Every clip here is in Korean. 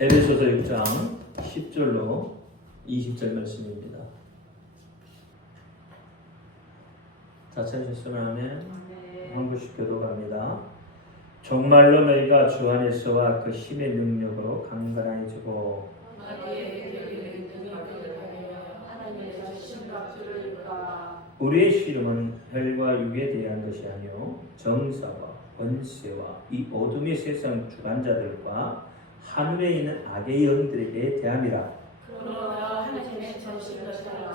에베소서 6장 10절로 20절 말씀입니다. 다 찾으셨으면 하면 한 구씩 교독합니다. 정말로 너희가 주 안에서와 그 힘의 능력으로 강건해지고 우리의 씨름은 혈과 육에 대한 것이 아니요 정사와 권세와 이 어둠의 세상 주관자들과 하늘에 있는 악의 영들에게 대함이라. 그러나 하나님의 전신을 전하라.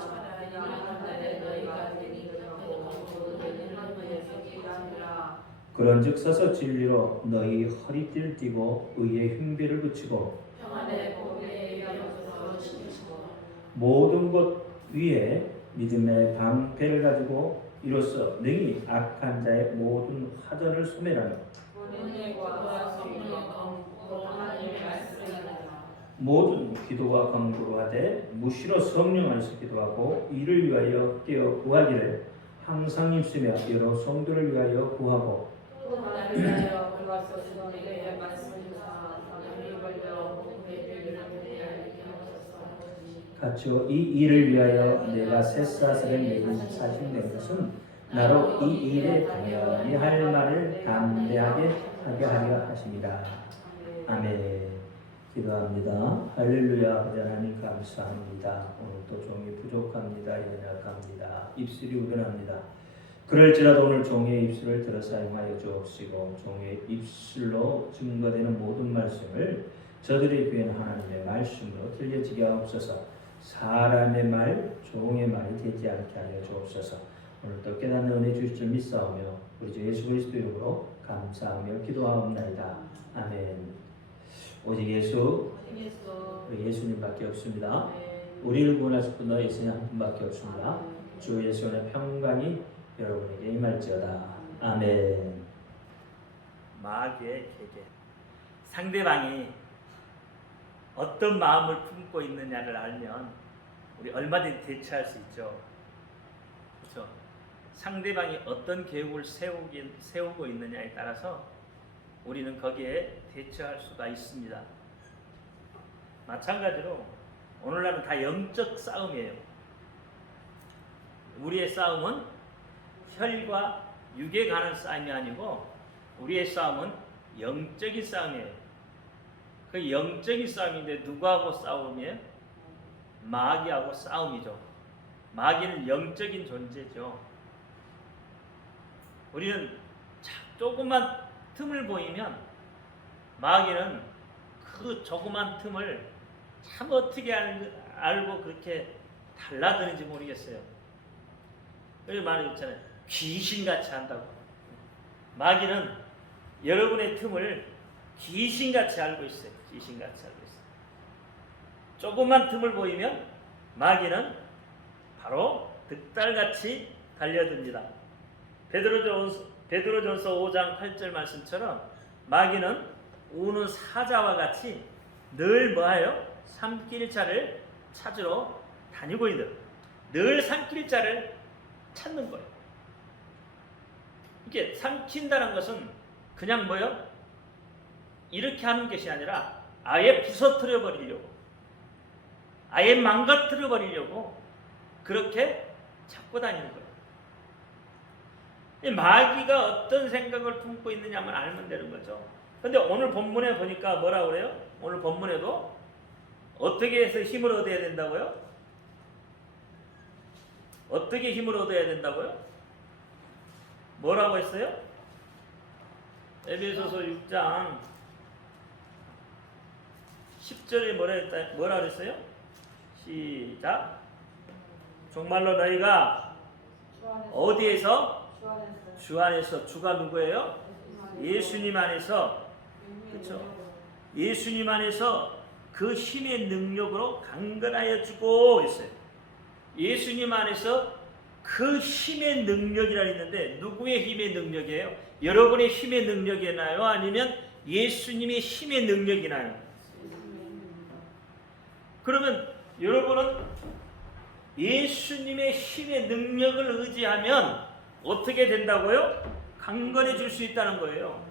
그런즉 서서 진리로 너희 허리띠를 띠고 의의 흉배를 붙이고 평안의 복에 이르러서 지키시고 모든 것 위에 믿음의 방패를 가지고 이로써 능히 악한 자의 모든 화전을 소멸하며 은혜와 성령의 검으로 하나님의 말씀을 전하라. 모든 기도와 간구로 하되 무시로 성령 안에서 기도하고 이를 위하여 깨어 구하기를 항상 힘쓰며 여러 성도를 위하여 구하고 또 나를 위하여 불러서 내게 말씀을 주사 나를 걸려 복의 일을 알게 하소서. 같이요 이 일을 위하여 내가 셋사슬에 매긴 사심된 것은 나로 이 일에 당연히 할 말을 담대하게 하게 하려 하십니다. 아멘. 기도합니다. 할렐루야. 아버지 하나님 감사합니다. 오늘도 종이 부족합니다. 연약합니다. 입술이 우변합니다. 그럴지라도 오늘 종의 입술을 들어 사용하여 주옵시고 종의 입술로 증거되는 모든 말씀을 저들의 귀에는 하나님의 말씀으로 들려지게 하옵소서. 사람의 말, 종의 말이 되지 않게 하여 주옵소서. 오늘도 깨닫는 은혜 주실 줄 믿사오며 우리 주 예수 그리스도 이름으로 감사하며 기도하옵나이다. 아멘. 오직 예수, 우리 예수님밖에 없습니다. 우리를 구원하실 분은 예수님 한 분밖에 없습니다. 주 예수의 평강이 여러분에게 임할지어다. 아멘. 마귀의 계계. 상대방이 어떤 마음을 품고 있느냐를 알면 우리 얼마든지 대처할 수 있죠. 그렇죠? 상대방이 어떤 계획을 세우고 있느냐에 따라서 우리는 거기에 대처할 수가 있습니다. 마찬가지로 오늘날은 다 영적 싸움이에요. 우리의 싸움은 혈과 육에 관한 싸움이 아니고 우리의 싸움은 영적인 싸움이에요. 그 영적인 싸움인데 누구하고 싸움이에요? 마귀하고 싸움이죠. 마귀는 영적인 존재죠. 우리는 조그만 틈을 보이면 마귀는 그 조그만 틈을 참 어떻게 알고 그렇게 달라드는지 모르겠어요. 여기 말했잖아요. 귀신같이 한다고. 마귀는 여러분의 틈을 귀신같이 알고 있어요. 귀신같이 알고 있어요. 조그만 틈을 보이면 마귀는 바로 득달같이 달려듭니다. 베드로전서 5장 8절 말씀처럼 마귀는 우는 사자와 같이 늘 뭐하여? 삼킬자를 찾으러 다니고 있는, 늘 삼킬자를 찾는 거예요. 이게 삼킨다는 것은 그냥 뭐요? 이렇게 하는 것이 아니라 아예 부서뜨려 버리려고, 아예 망가뜨려 버리려고 그렇게 찾고 다니는 거예요. 마귀가 어떤 생각을 품고 있느냐만 알면 되는 거죠. 근데 오늘 본문에 보니까 뭐라 그래요? 오늘 본문에도 어떻게 해서 힘을 얻어야 된다고요? 어떻게 힘을 얻어야 된다고요? 뭐라고 했어요? 에베소서 6장 10절에 뭐라 그랬어요? 시작. 정말로 너희가 어디에서? 주 안에서. 주가 누구예요? 예수님 안에서. 그렇죠? 예수님 안에서 그 힘의 능력으로 강건하여 주고 있어요. 예수님 안에서 그 힘의 능력이라 했는데 누구의 힘의 능력이에요? 여러분의 힘의 능력이나요? 아니면 예수님의 힘의 능력이나요? 그러면 여러분은 예수님의 힘의 능력을 의지하면 어떻게 된다고요? 강건해질 수 있다는 거예요.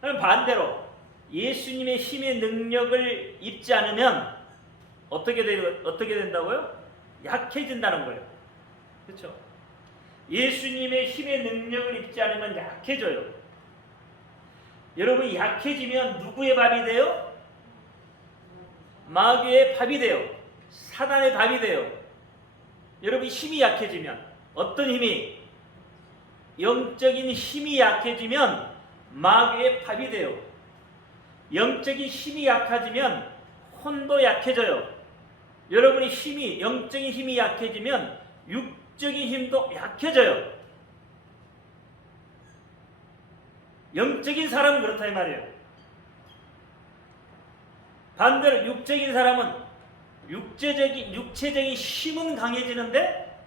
그럼 반대로 예수님의 힘의 능력을 입지 않으면 어떻게 된다고요? 약해진다는 거예요. 그렇죠? 예수님의 힘의 능력을 입지 않으면 약해져요. 여러분, 약해지면 누구의 밥이 돼요? 마귀의 밥이 돼요. 사단의 밥이 돼요. 여러분, 힘이 약해지면 어떤 힘이? 영적인 힘이 약해지면 마귀의 밥이 돼요. 영적인 힘이 약해지면 혼도 약해져요. 여러분의 힘이, 영적인 힘이 약해지면 육적인 힘도 약해져요. 영적인 사람은 그렇다 이 말이에요. 반대로 육적인 사람은 육체적인 힘은 강해지는데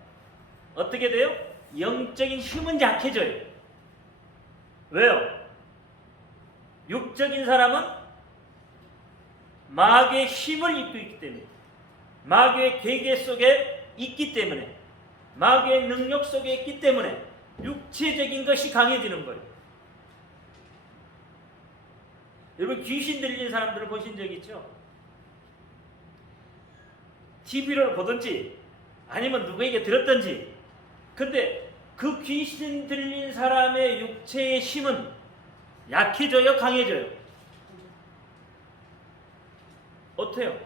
어떻게 돼요? 영적인 힘은 약해져요. 왜요? 육적인 사람은 마귀의 힘을 입고 있기 때문에, 마귀의 계계 속에 있기 때문에, 마귀의 능력 속에 있기 때문에 육체적인 것이 강해지는 거예요. 여러분, 귀신 들린 사람들을 보신 적 있죠? TV를 보든지 아니면 누구에게 들었든지, 근데 그 귀신 들린 사람의 육체의 힘은 약해져요? 강해져요? 어때요?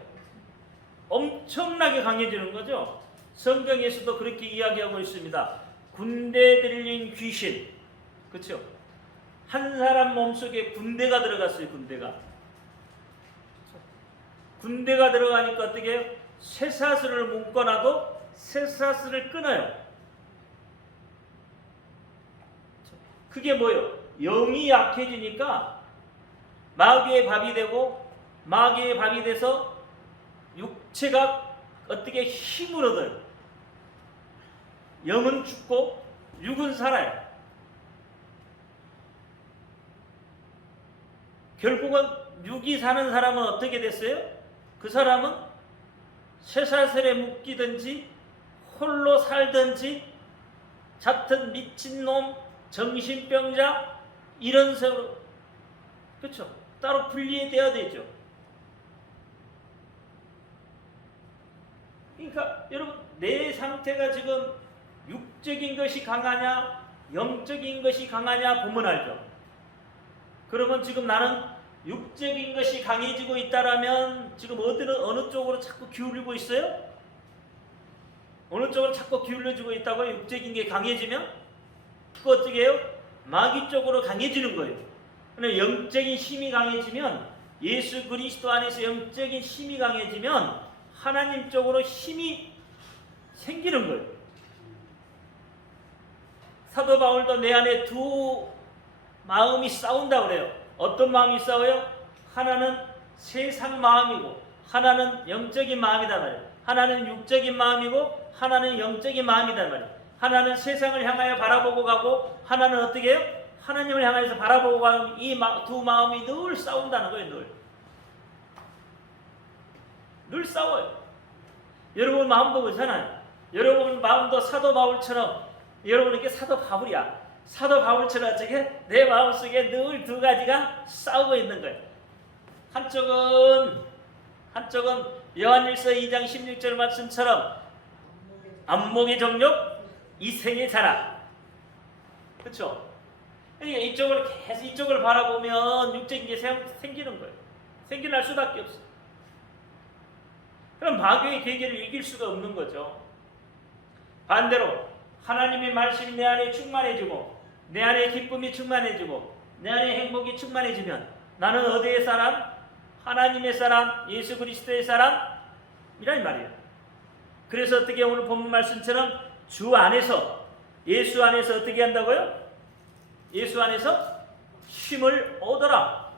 엄청나게 강해지는 거죠? 성경에서도 그렇게 이야기하고 있습니다. 군대 들린 귀신, 그렇죠? 한 사람 몸속에 군대가 들어갔어요. 군대가 들어가니까 어떻게 해요? 쇠사슬을 묶어놔도 쇠사슬을 끊어요. 그게 뭐예요? 영이 약해지니까 마귀의 밥이 되고, 마귀의 밥이 돼서 육체가 어떻게 힘을 얻어요. 영은 죽고 육은 살아요. 결국은 육이 사는 사람은 어떻게 됐어요? 그 사람은 쇠사슬에 묶이든지 홀로 살든지 같은 미친놈, 정신병자, 이런 식으로, 그렇죠? 따로 분리돼야 되죠. 그러니까 여러분, 내 상태가 지금 육적인 것이 강하냐 영적인 것이 강하냐 보면 알죠. 그러면 지금 나는 육적인 것이 강해지고 있다라면 지금 어느 쪽으로 자꾸 기울이고 있어요? 어느 쪽으로 자꾸 기울여지고 있다고요? 육적인 게 강해지면? 그거 어떻게 해요? 마귀 쪽으로 강해지는 거예요. 근데 영적인 힘이 강해지면, 예수 그리스도 안에서 영적인 힘이 강해지면 하나님 쪽으로 힘이 생기는 거예요. 사도 바울도 내 안에 두 마음이 싸운다고 그래요. 어떤 마음이 싸워요? 하나는 세상 마음이고 하나는 영적인 마음이다 말이에요. 하나는 육적인 마음이고 하나는 영적인 마음이다 말이에요. 하나는 세상을 향하여 바라보고 가고 하나는 어떻게 해요? 하나님을 향해서 바라보고 가는 이 두 마음이 늘 싸운다는 거예요. 늘 싸워요. 여러분 마음도 그렇잖아요. 여러분 마음도 사도 바울처럼, 여러분에게 사도 바울이야. 사도 바울처럼 어떻게 내 마음속에 늘 두 가지가 싸우고 있는 거예요. 한쪽은 요한일서 2장 16절 말씀처럼 안목의 정욕, 이생의 자랑. 그렇죠? 그러니까 이쪽을 바라보면 육적인 게 생기는 거예요. 생겨날 수밖에 없어요. 그럼 마귀의 계계를 이길 수가 없는 거죠. 반대로 하나님의 말씀이 내 안에 충만해지고 내 안에 기쁨이 충만해지고 내 안에 행복이 충만해지면 나는 어디의 사람? 하나님의 사람, 예수 그리스도의 사람이란 말이에요. 그래서 어떻게 오늘 본문 말씀처럼 주 안에서, 예수 안에서 어떻게 한다고요? 예수 안에서 힘을 얻어라.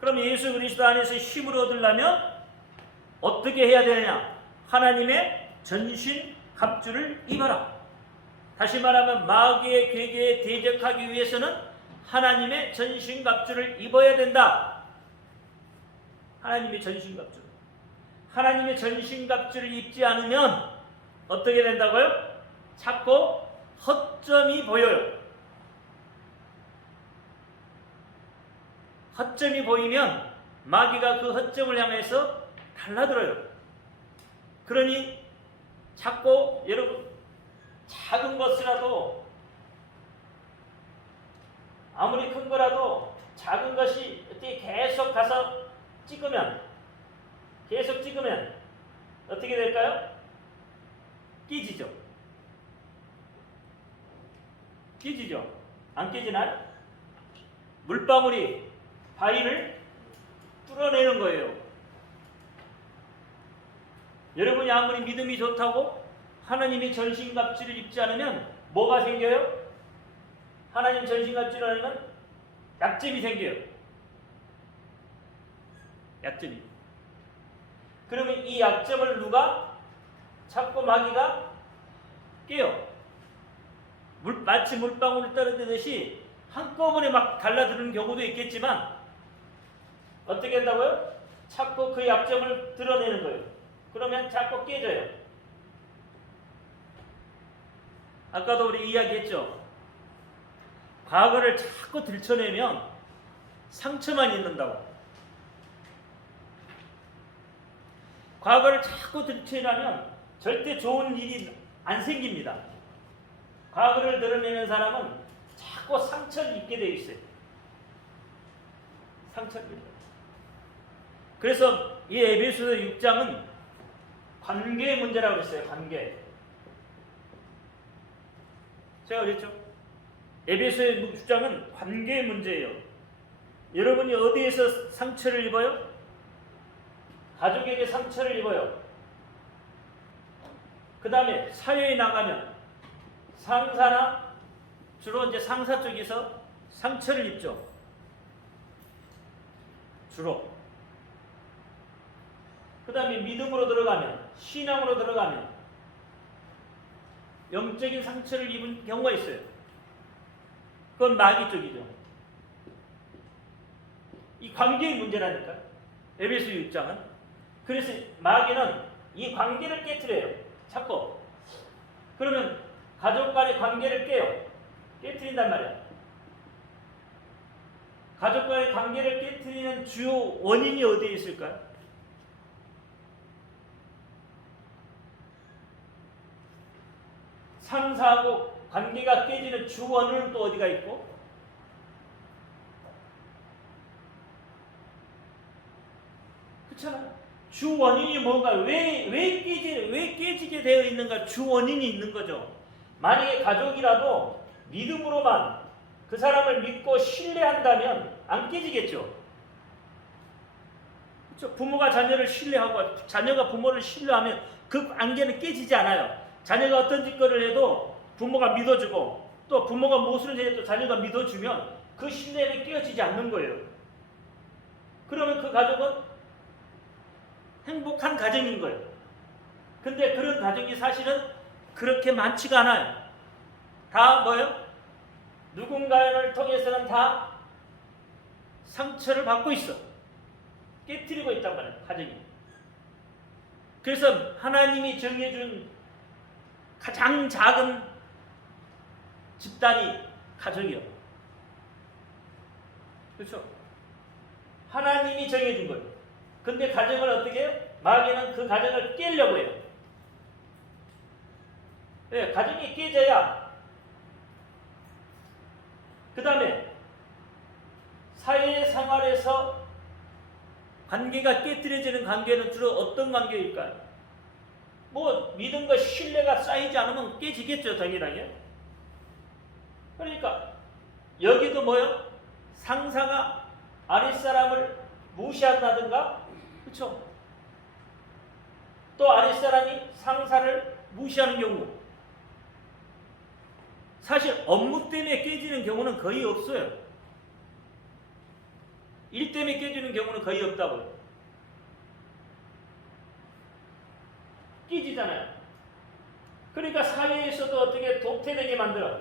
그럼 예수 그리스도 안에서 힘을 얻으려면 어떻게 해야 되느냐? 하나님의 전신 갑주를 입어라. 다시 말하면 마귀의 계계에 대적하기 위해서는 하나님의 전신 갑주를 입어야 된다. 하나님의 전신 갑주. 하나님의 전신 갑주를 입지 않으면 어떻게 된다고요? 자꾸 허점이 보여요. 허점이 보이면 마귀가 그 허점을 향해서 달라들어요. 그러니 자꾸 여러분 작은 것이라도 아무리 큰 거라도 작은 것이 어떻게 계속 가서 계속 찍으면 어떻게 될까요? 깨지죠. 안 깨지나요? 물방울이 바위를 뚫어내는 거예요. 여러분이 아무리 믿음이 좋다고 하나님의 전신갑주를 입지 않으면 뭐가 생겨요? 하나님 전신갑주를 하면 약점이 생겨요. 약점이. 그러면 이 약점을 누가 자꾸 마귀가 깨요. 마치 물방울을 떨어뜨듯이 한꺼번에 막 달라드는 경우도 있겠지만 어떻게 한다고요? 자꾸 그 약점을 드러내는 거예요. 그러면 자꾸 깨져요. 아까도 우리 이야기했죠. 과거를 자꾸 들춰내면 상처만 있는다고. 과거를 자꾸 들춰내면 절대 좋은 일이 안 생깁니다. 과거를 드러내는 사람은 자꾸 상처를 입게 되어 있어요. 상처를. 그래서 이 에베소서 6장은 관계의 문제라고 그랬어요. 관계. 제가 그랬죠. 에베소서 6장은 관계의 문제예요. 여러분이 어디에서 상처를 입어요? 가족에게 상처를 입어요. 그 다음에 사회에 나가면 상사나 주로 이제 상사 쪽에서 상처를 입죠. 주로. 그 다음에 믿음으로 들어가면, 신앙으로 들어가면 영적인 상처를 입은 경우가 있어요. 그건 마귀 쪽이죠. 이 관계의 문제라니까. 에베소 6장은. 그래서 마귀는 이 관계를 깨트려요. 자꾸. 그러면 가족 간의 관계를 깨트린단 말이야. 가족 간의 관계를 깨트리는 주요 원인이 어디에 있을까요? 상사하고 관계가 깨지는 주 원인은 또 어디가 있고? 그렇잖아요. 주 원인이 뭔가 왜 깨지게 되어 있는가? 주 원인이 있는 거죠. 만약에 가족이라도 믿음으로만 그 사람을 믿고 신뢰한다면 안 깨지겠죠. 그렇죠? 부모가 자녀를 신뢰하고 자녀가 부모를 신뢰하면 그 관계는 깨지지 않아요. 자녀가 어떤 짓거리를 해도 부모가 믿어주고 또 부모가 무엇을 해도 자녀가 믿어주면 그 신뢰는 깨어지지 않는 거예요. 그러면 그 가족은 행복한 가정인 거예요. 근데 그런 가정이 사실은 그렇게 많지가 않아요. 다 뭐예요? 누군가를 통해서는 다 상처를 받고 있어. 깨트리고 있단 말이에요. 가정이. 그래서 하나님이 정해준 가장 작은 집단이 가정이요. 그렇죠? 하나님이 정해준 거예요. 근데 가정을 어떻게 해요? 마귀는 그 가정을 깨려고 해요. 네, 가정이 깨져야 그 다음에 사회생활에서 관계가 깨트려지는 관계는 주로 어떤 관계일까요? 뭐 믿음과 신뢰가 쌓이지 않으면 깨지겠죠, 당연하게. 그러니까 여기도 뭐요? 상사가 아랫사람을 무시한다든가, 그렇죠? 또 아랫사람이 상사를 무시하는 경우, 사실 업무 때문에 깨지는 경우는 거의 없어요. 일 때문에 깨지는 경우는 거의 없다고요. 깨지잖아요. 그러니까 사회에서도 어떻게 도태되게 만들어,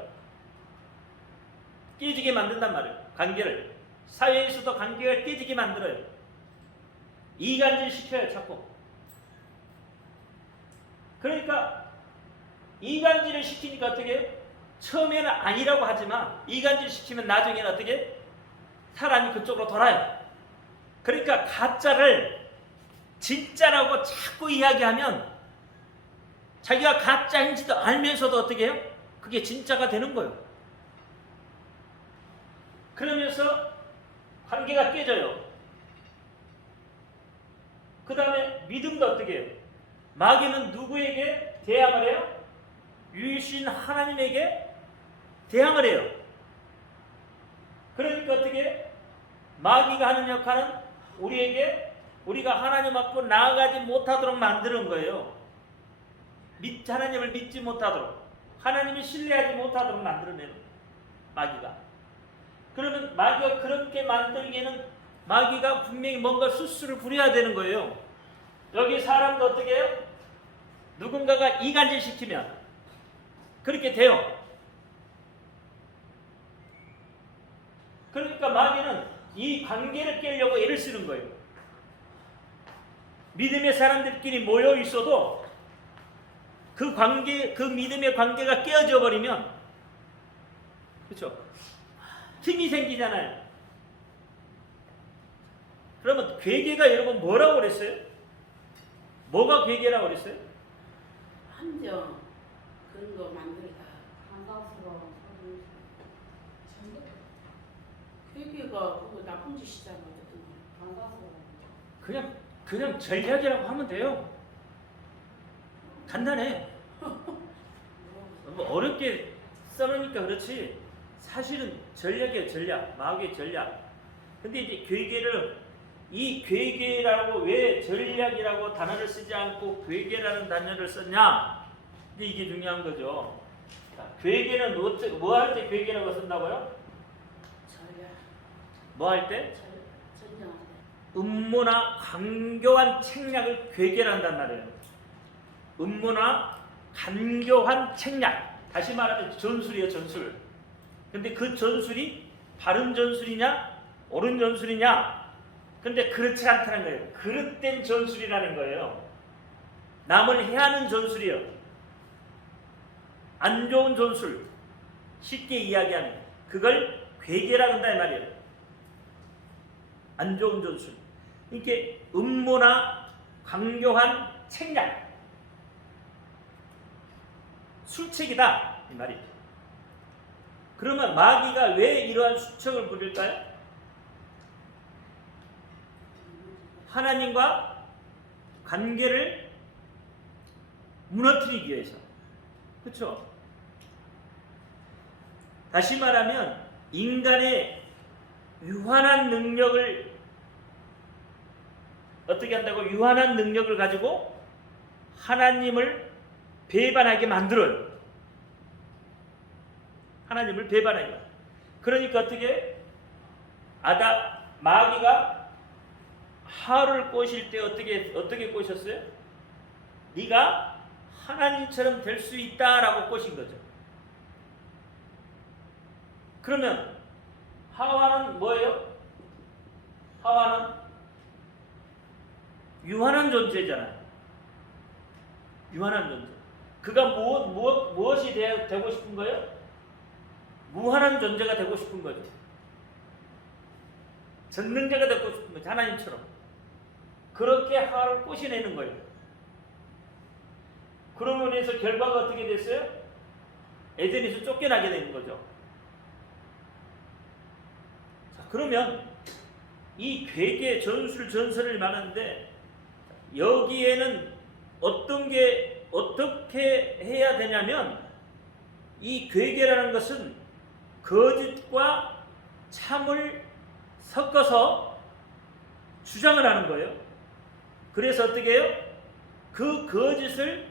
깨지게 만든단 말이에요. 관계를. 사회에서도 관계가 깨지게 만들어요. 이간질 시켜요, 자꾸. 그러니까 이간질을 시키니까 어떻게 해요? 처음에는 아니라고 하지만 이간질 시키면 나중에는 어떻게? 사람이 그쪽으로 돌아요. 그러니까 가짜를 진짜라고 자꾸 이야기하면 자기가 가짜인지도 알면서도 어떻게 해요? 그게 진짜가 되는 거예요. 그러면서 관계가 깨져요. 그 다음에 믿음도 어떻게 해요? 마귀는 누구에게 대항을 해요? 유일신 하나님에게 대항을 해요. 그러니까 어떻게 해요? 마귀가 하는 역할은 우리가 하나님 앞으로 나아가지 못하도록 만드는 거예요. 하나님을 믿지 못하도록, 하나님을 신뢰하지 못하도록 만들어내는 마귀가. 그러면 마귀가 그렇게 만들기에는 마귀가 분명히 뭔가 수술을 부려야 되는 거예요. 여기 사람도 어떻게 해요? 누군가가 이간질 시키면 그렇게 돼요. 그러니까 마귀는 이 관계를 깨려고 애를 쓰는 거예요. 믿음의 사람들끼리 모여 있어도 그 관계, 그 믿음의 관계가 깨어져 버리면, 그렇죠? 틈이 생기잖아요. 그러면 괴계가 여러분 뭐라고 그랬어요? 뭐가 괴계라고 그랬어요? 함정 그런 거 만들다. 반갑스러워. 회계가 그거 나쁜 짓이잖아. 반갑스러워. 그냥 전략이라고 하면 돼요. 간단해. 뭐 어렵게 써놓으니까 그렇지 사실은 전략이에요. 전략. 마귀의 전략. 근데 이제 괴계를 이 괴계라고 왜 전략이라고 단어를 쓰지 않고 괴계라는 단어를 썼냐? 근데 이게 중요한 거죠. 괴계는 뭐 할 때 괴계라고 쓴다고요? 전략. 뭐 할 때? 전쟁할 때. 음모나 간교한 책략을 괴계란단 말이에요. 음모나 간교한 책략. 다시 말하면 전술이에요, 전술. 근데 그 전술이 바른 전술이냐, 옳은 전술이냐? 근데 그렇지 않다는 거예요. 그릇된 전술이라는 거예요. 남을 해하는 전술이요. 안 좋은 전술. 쉽게 이야기하면 그걸 괴계라고 한다 이 말이에요. 안 좋은 전술. 이게 음모나 강교한 책략. 술책이다 이 말이에요. 그러면 마귀가 왜 이러한 수책을 부릴까요? 하나님과 관계를 무너뜨리기 위해서. 그렇죠? 다시 말하면 인간의 유한한 능력을 어떻게 한다고? 유한한 능력을 가지고 하나님을 배반하게 만들어요. 하나님을 배반하게. 그러니까 어떻게? 마귀가 하루를 꼬실 때 어떻게 꼬셨어요? 네가 하나님처럼 될 수 있다라고 꼬신 거죠. 그러면 하와는 뭐예요? 하와는 유한한 존재잖아요. 유한한 존재. 그가 무엇이 되고 싶은 거예요? 무한한 존재가 되고 싶은 거죠. 전능자가 되고 싶은 거죠. 하나님처럼. 그렇게 하와를 꼬시내는 거예요. 그러면 해서 결과가 어떻게 됐어요? 에덴에서 쫓겨나게 되는 거죠. 자, 그러면 이 괴계 전술 전설을 말하는데 여기에는 어떻게 해야 되냐면 이 괴계라는 것은 거짓과 참을 섞어서 주장을 하는 거예요. 그래서 어떻게 해요? 그 거짓을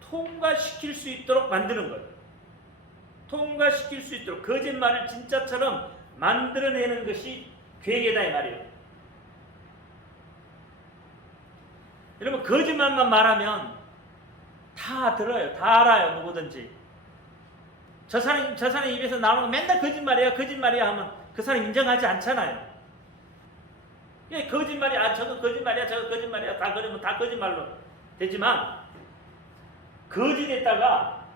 통과시킬 수 있도록 만드는 거예요. 통과시킬 수 있도록 거짓말을 진짜처럼 만들어내는 것이 괴계다 이 말이에요. 여러분 거짓말만 말하면 다 들어요. 다 알아요. 누구든지. 저 사람 입에서 나오는 거 맨날 거짓말이야 하면 그 사람 인정하지 않잖아요. 거짓말이야. 저거 거짓말이야. 저거 거짓말이야. 다 그러면 다 거짓말로 되지만 거짓에다가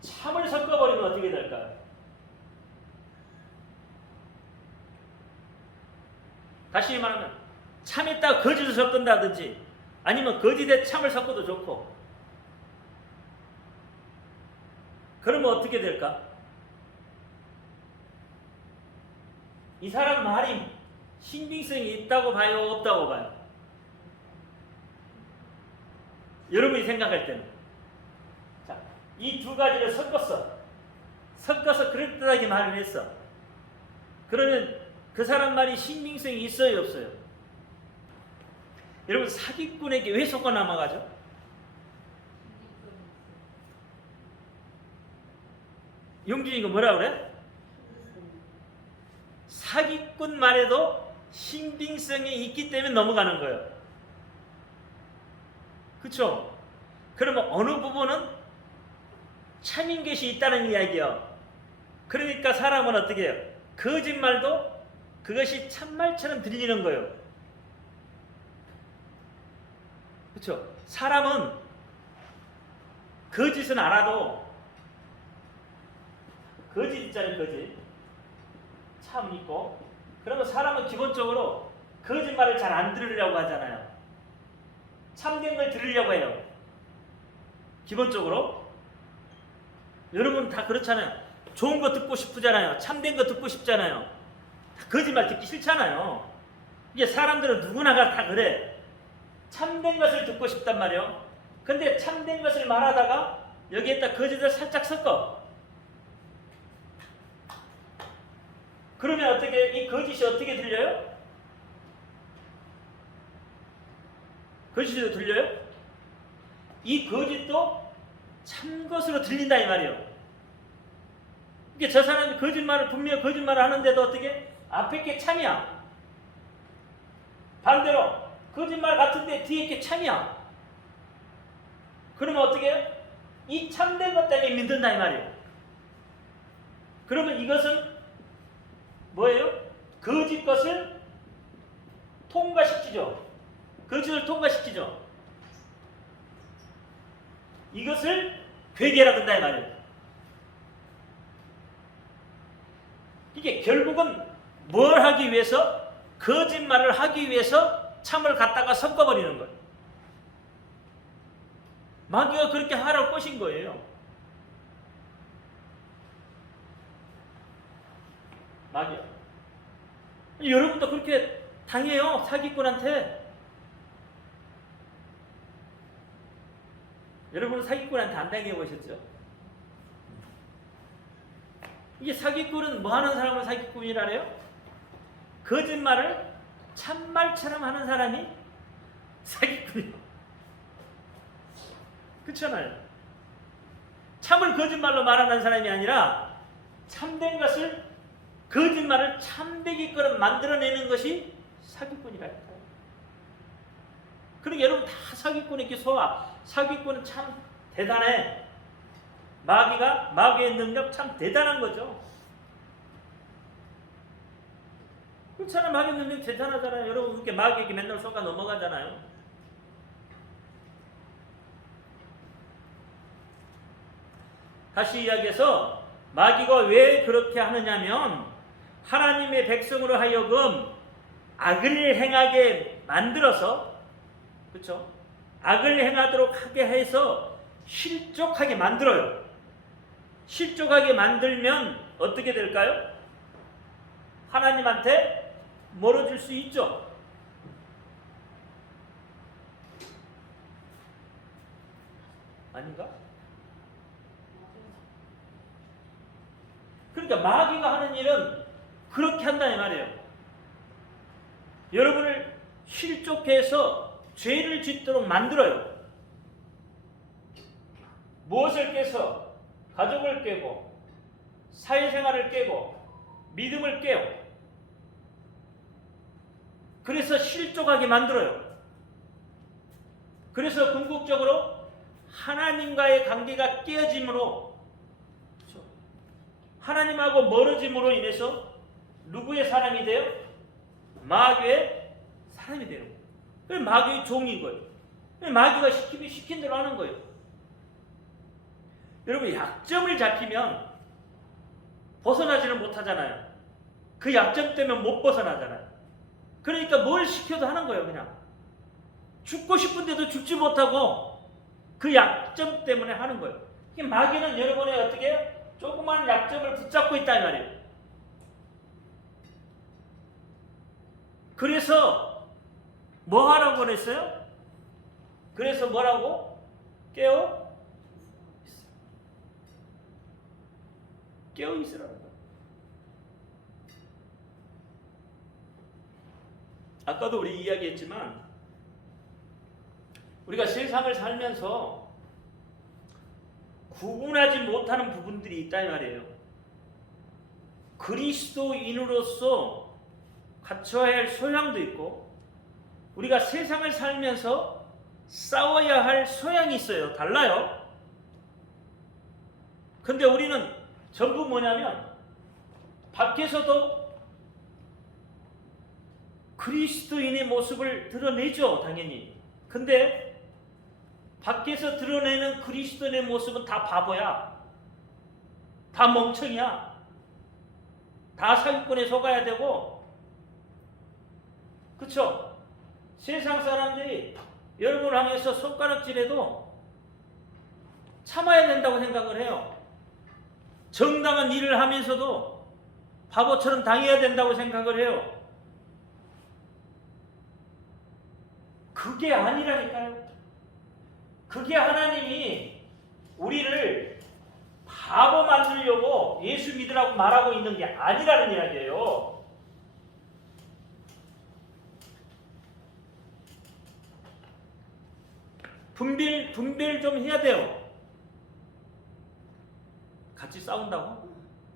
참을 섞어버리면 어떻게 될까요? 다시 말하면 참에다가 거짓을 섞은다든지 아니면 거짓에 참을 섞어도 좋고. 그러면 어떻게 될까? 이 사람 말이 신빙성이 있다고 봐요, 없다고 봐요? 여러분이 생각할 때는. 자, 이 두 가지를 섞어서 그럴듯하게 말을 했어. 그러면 그 사람 말이 신빙성이 있어요, 없어요? 여러분, 사기꾼에게 왜 속아 남아가죠? 용준이가 뭐라 그래? 사기꾼 말에도 신빙성이 있기 때문에 넘어가는 거예요. 그렇죠? 그러면 어느 부분은 참인 것이 있다는 이야기예요. 그러니까 사람은 어떻게 해요? 거짓말도 그것이 참말처럼 들리는 거예요. 그렇죠? 사람은 거짓은 알아도 거짓 있잖아요, 거짓. 참 있고. 그러면 사람은 기본적으로 거짓말을 잘 안 들으려고 하잖아요. 참된 걸 들으려고 해요. 기본적으로. 여러분 다 그렇잖아요. 좋은 거 듣고 싶잖아요. 참된 거 듣고 싶잖아요. 거짓말 듣기 싫잖아요. 이게 사람들은 누구나가 다 그래. 참된 것을 듣고 싶단 말이에요. 근데 참된 것을 말하다가 여기에다 거짓을 살짝 섞어. 그러면 어떻게, 이 거짓이 어떻게 들려요? 거짓으로 들려요? 이 거짓도 참 것으로 들린다 이 말이에요. 이게 저 사람이 거짓말을 분명히 거짓말을 하는데도 어떻게? 앞에 게 참이야. 반대로 거짓말 같은데 뒤에 게 참이야. 그러면 어떻게 해요? 이 참된 것 때문에 믿는다 이 말이에요. 그러면 이것은 뭐예요? 거짓 것을 통과시키죠. 거짓을 통과시키죠. 이것을 괴계라 한다 이 말이에요. 이게 결국은 뭘 하기 위해서? 거짓말을 하기 위해서 참을 갖다가 섞어버리는 거예요. 마귀가 그렇게 하라고 꼬신 거예요. 마귀. 여러분도 그렇게 당해요. 사기꾼한테. 여러분은 사기꾼한테 안 당해보셨죠? 이게 사기꾼은 뭐 하는 사람을 사기꾼이라 해요? 거짓말을 참말처럼 하는 사람이 사기꾼이에요. 그렇잖아요. 참을 거짓말로 말하는 사람이 아니라 참된 것을 거짓말을 참되게끔 만들어내는 것이 사기꾼이라니까요. 그러니까 여러분 다 사기꾼에게 속아. 사기꾼은 참 대단해. 마귀의 능력 참 대단한 거죠. 그렇잖아요. 마귀의 능력 대단하잖아요. 여러분 그렇게 마귀에게 맨날 속아 넘어가잖아요. 다시 이야기해서 마귀가 왜 그렇게 하느냐면 하나님의 백성으로 하여금 악을 행하게 만들어서, 그렇죠? 악을 행하도록 하게 해서 실족하게 만들어요. 실족하게 만들면 어떻게 될까요? 하나님한테 멀어질 수 있죠. 아닌가? 그러니까 마귀가 하는 일은 그렇게 한다는 말이에요. 여러분을 실족해서 죄를 짓도록 만들어요. 무엇을 깨서? 가족을 깨고, 사회생활을 깨고, 믿음을 깨요. 그래서 실족하게 만들어요. 그래서 궁극적으로 하나님과의 관계가 깨어짐으로, 하나님하고 멀어짐으로 인해서 누구의 사람이 돼요? 마귀의 사람이 되는 거예요. 그게 마귀의 종인 거예요. 마귀가 시킨 대로 하는 거예요. 여러분 약점을 잡히면 벗어나지는 못하잖아요. 그 약점 때문에 못 벗어나잖아요. 그러니까 뭘 시켜도 하는 거예요. 그냥 죽고 싶은데도 죽지 못하고 그 약점 때문에 하는 거예요. 마귀는 여러분의 어떻게 해요? 조그만 약점을 붙잡고 있다 이 말이에요. 그래서 뭐 하라고 그랬어요? 그래서 뭐라고? 깨어 있으라는 거예요. 아까도 우리 이야기했지만 우리가 세상을 살면서 구분하지 못하는 부분들이 있다 이 말이에요. 그리스도인으로서 갖춰야 할 소양도 있고 우리가 세상을 살면서 싸워야 할 소양이 있어요. 달라요. 근데 우리는 전부 뭐냐면 밖에서도 그리스도인의 모습을 드러내죠. 당연히. 근데 밖에서 드러내는 그리스도인의 모습은 다 바보야. 다 멍청이야. 다 사기꾼에 속아야 되고, 그쵸? 세상 사람들이 여러분을 향해서 손가락질해도 참아야 된다고 생각을 해요. 정당한 일을 하면서도 바보처럼 당해야 된다고 생각을 해요. 그게 아니라니까요. 그게 하나님이 우리를 바보 만들려고 예수 믿으라고 말하고 있는 게 아니라는 이야기예요. 분별 좀 해야 돼요. 같이 싸운다고?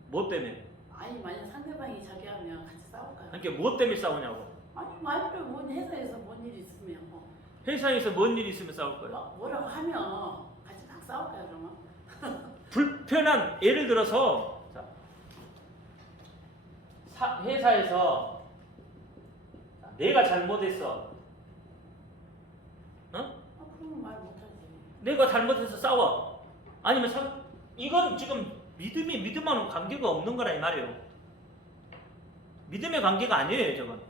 뭐 때문에? 아니 만약 상대방이 자기 하면 같이 싸울까요? 그러니까 뭐 때문에 싸우냐고. 아니 만약에 뭔 회사에서 뭔 일이 있으면 회사에서 뭔 일이 있으면 싸울 거예요. 뭐라고 하면 같이 막 싸울까요 그러면? 불편한 예를 들어서 회사에서 내가 잘못했어. 그러면 말 못하지. 내가 잘못해서 싸워. 아니면 이건 지금 믿음하고는 관계가 없는 거라 이 말이에요. 믿음의 관계가 아니에요, 저건.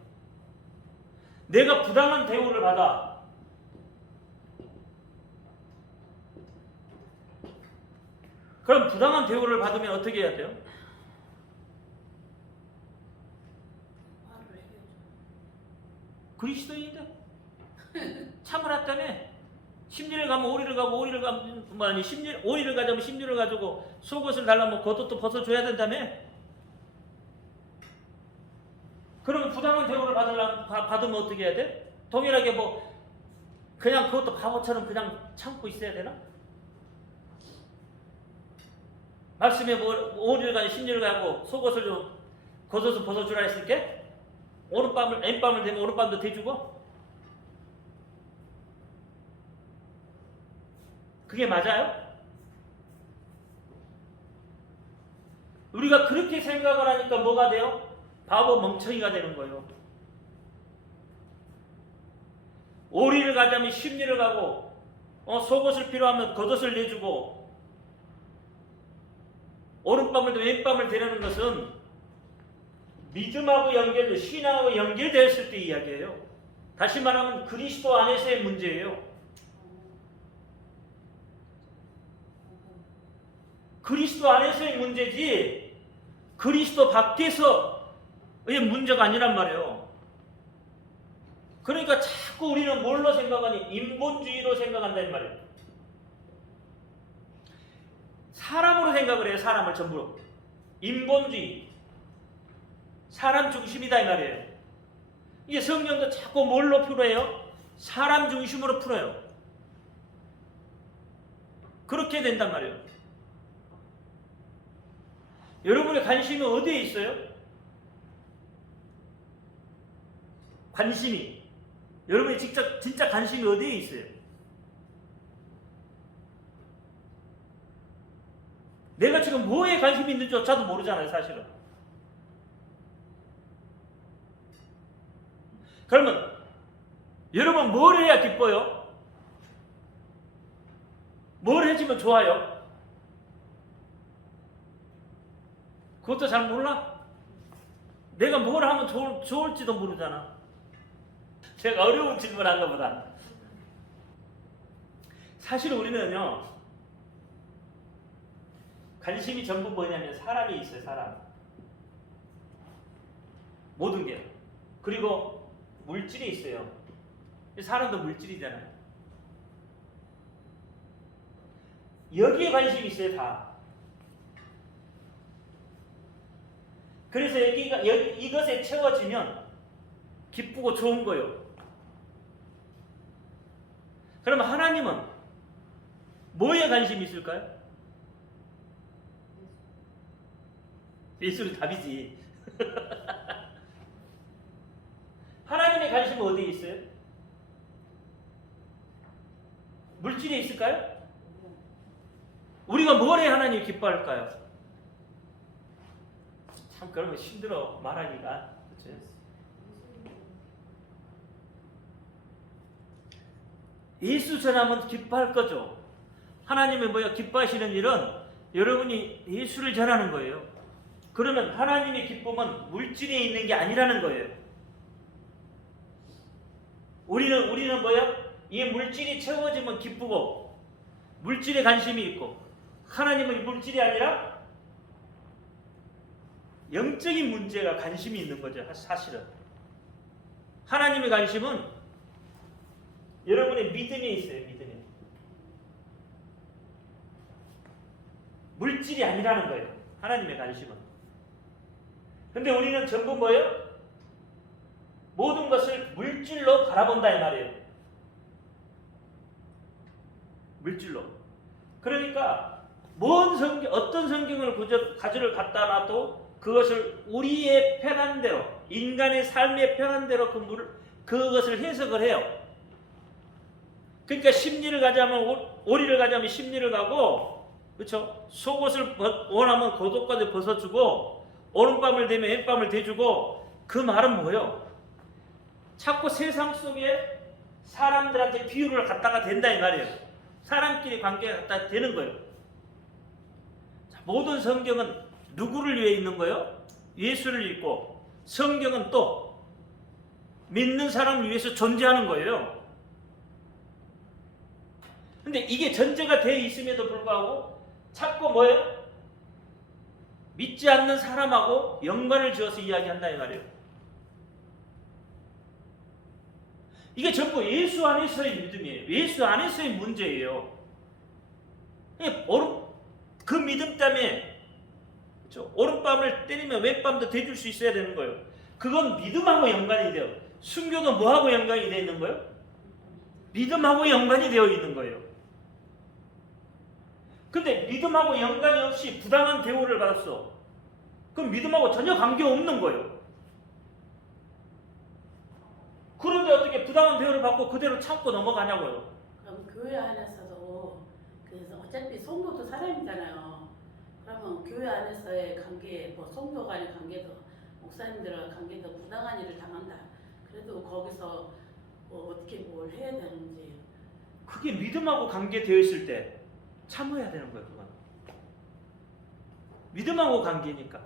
내가 부당한 대우를 받아. 그럼 부당한 대우를 받으면 어떻게 해야 돼요? 말을 해야죠. 그리스도인인데 참으랐다며. 심리를 가면 오리를 가고 오리를 가면 오리를 가자면 심리를 가지고 속옷을 달라면 겉옷도 벗어줘야 된다며. 그러면 부당한 대우를 받으면 어떻게 해야 돼? 동일하게 뭐 그냥 그것도 바보처럼 그냥 참고 있어야 되나? 말씀에 뭐 오리를 가지 심리를 가고 속옷을 좀 겉옷을 벗어주라 했을게? 왼밤을 대면 오른밤도 대주고? 그게 맞아요? 우리가 그렇게 생각을 하니까 뭐가 돼요? 바보 멍청이가 되는 거예요. 오리를 가자면 심리를 가고 속옷을 필요하면 겉옷을 내주고 오른밤을 왼밤을 대려는 것은 믿음하고 신앙하고 연결되었을 때 이야기예요. 다시 말하면 그리스도 안에서의 문제예요. 그리스도 안에서의 문제지 그리스도 밖에서의 문제가 아니란 말이에요. 그러니까 자꾸 우리는 뭘로 생각하니? 인본주의로 생각한다는 말이에요. 사람으로 생각을 해요. 사람을 전부. 인본주의. 사람 중심이다 이 말이에요. 이게 성경도 자꾸 뭘로 풀어요? 사람 중심으로 풀어요. 그렇게 된단 말이에요. 여러분의 관심이 어디에 있어요? 관심이. 여러분의 진짜 관심이 어디에 있어요? 내가 지금 뭐에 관심이 있는지조차도 모르잖아요, 사실은. 그러면 여러분 뭘 해야 기뻐요? 뭘 해주면 좋아요? 그것도 잘 몰라? 내가 뭘 하면 좋을지도 모르잖아. 제가 어려운 질문한 것보다. 사실 우리는요, 관심이 전부 뭐냐면 사람이 있어요, 사람. 모든 게. 그리고 물질이 있어요. 사람도 물질이잖아요. 여기에 관심이 있어요, 다. 그래서 이것에 채워지면 기쁘고 좋은 거예요. 그러면 하나님은 뭐에 관심이 있을까요? 예수는 답이지. 하나님의 관심은 어디에 있어요? 물질에 있을까요? 우리가 뭘 해야 하나님이 기뻐할까요? 참 그러면 힘들어 말하기가. 그렇죠? 예수 전하면 기뻐할 거죠. 하나님이 뭐야 기뻐하시는 일은 여러분이 예수를 전하는 거예요. 그러면 하나님의 기쁨은 물질에 있는 게 아니라는 거예요. 우리는 뭐야? 이 물질이 채워지면 기쁘고 물질에 관심이 있고, 하나님은 물질이 아니라 영적인 문제가 관심이 있는 거죠. 사실은 하나님의 관심은 여러분의 믿음에 있어요. 믿음에. 물질이 아니라는 거예요. 하나님의 관심은. 근데 우리는 전부 뭐예요? 모든 것을 물질로 바라본다 이 말이에요. 물질로. 그러니까 어떤 성경을 가지를 갖다 놔도 그것을 우리의 편한 대로, 인간의 삶의 편한 대로 그것을 해석을 해요. 그러니까 심리를 가자면 오리를 가자면 심리를 가고, 그렇죠? 속옷을 원하면 겉옷까지 벗어주고, 오른밤을 대면 왼밤을 대주고. 그 말은 뭐예요? 자꾸 세상 속에 사람들한테 비유를 갖다가 된다 이 말이에요. 사람끼리 관계가 갖다 되는 거예요. 자, 모든 성경은 누구를 위해 있는 거예요? 예수를 읽고, 성경은 또 믿는 사람을 위해서 존재하는 거예요. 근데 이게 전제가 되어 있음에도 불구하고 자꾸 뭐예요? 믿지 않는 사람하고 연관을 지어서 이야기한다 이 말이에요. 이게 전부 예수 안에서의 믿음이에요. 예수 안에서의 문제예요. 그 믿음 때문에, 그렇죠? 오른밤을 때리면 왼밤도 대줄 수 있어야 되는 거예요. 그건 믿음하고 연관이 돼요. 순교도 뭐하고 연관이 되어 있는 거예요? 믿음하고 연관이 되어 있는 거예요. 근데 믿음하고 연관이 없이 부당한 대우를 받았어. 그럼 믿음하고 전혀 관계없는 거예요. 그런데 어떻게 부당한 대우를 받고 그대로 참고 넘어가냐고요. 그럼 교회 안에서도 그래서 어차피 성도도 사람이잖아요. 그러면 교회 안에서의 관계, 뭐 성도 간의 관계도, 목사님들과 관계도 부당한 일을 당한다. 그래도 거기서 뭐 어떻게 뭘 해야 되는지. 그게 믿음하고 관계되어 있을 때 참아야 되는 거예요. 그건 믿음하고 관계니까.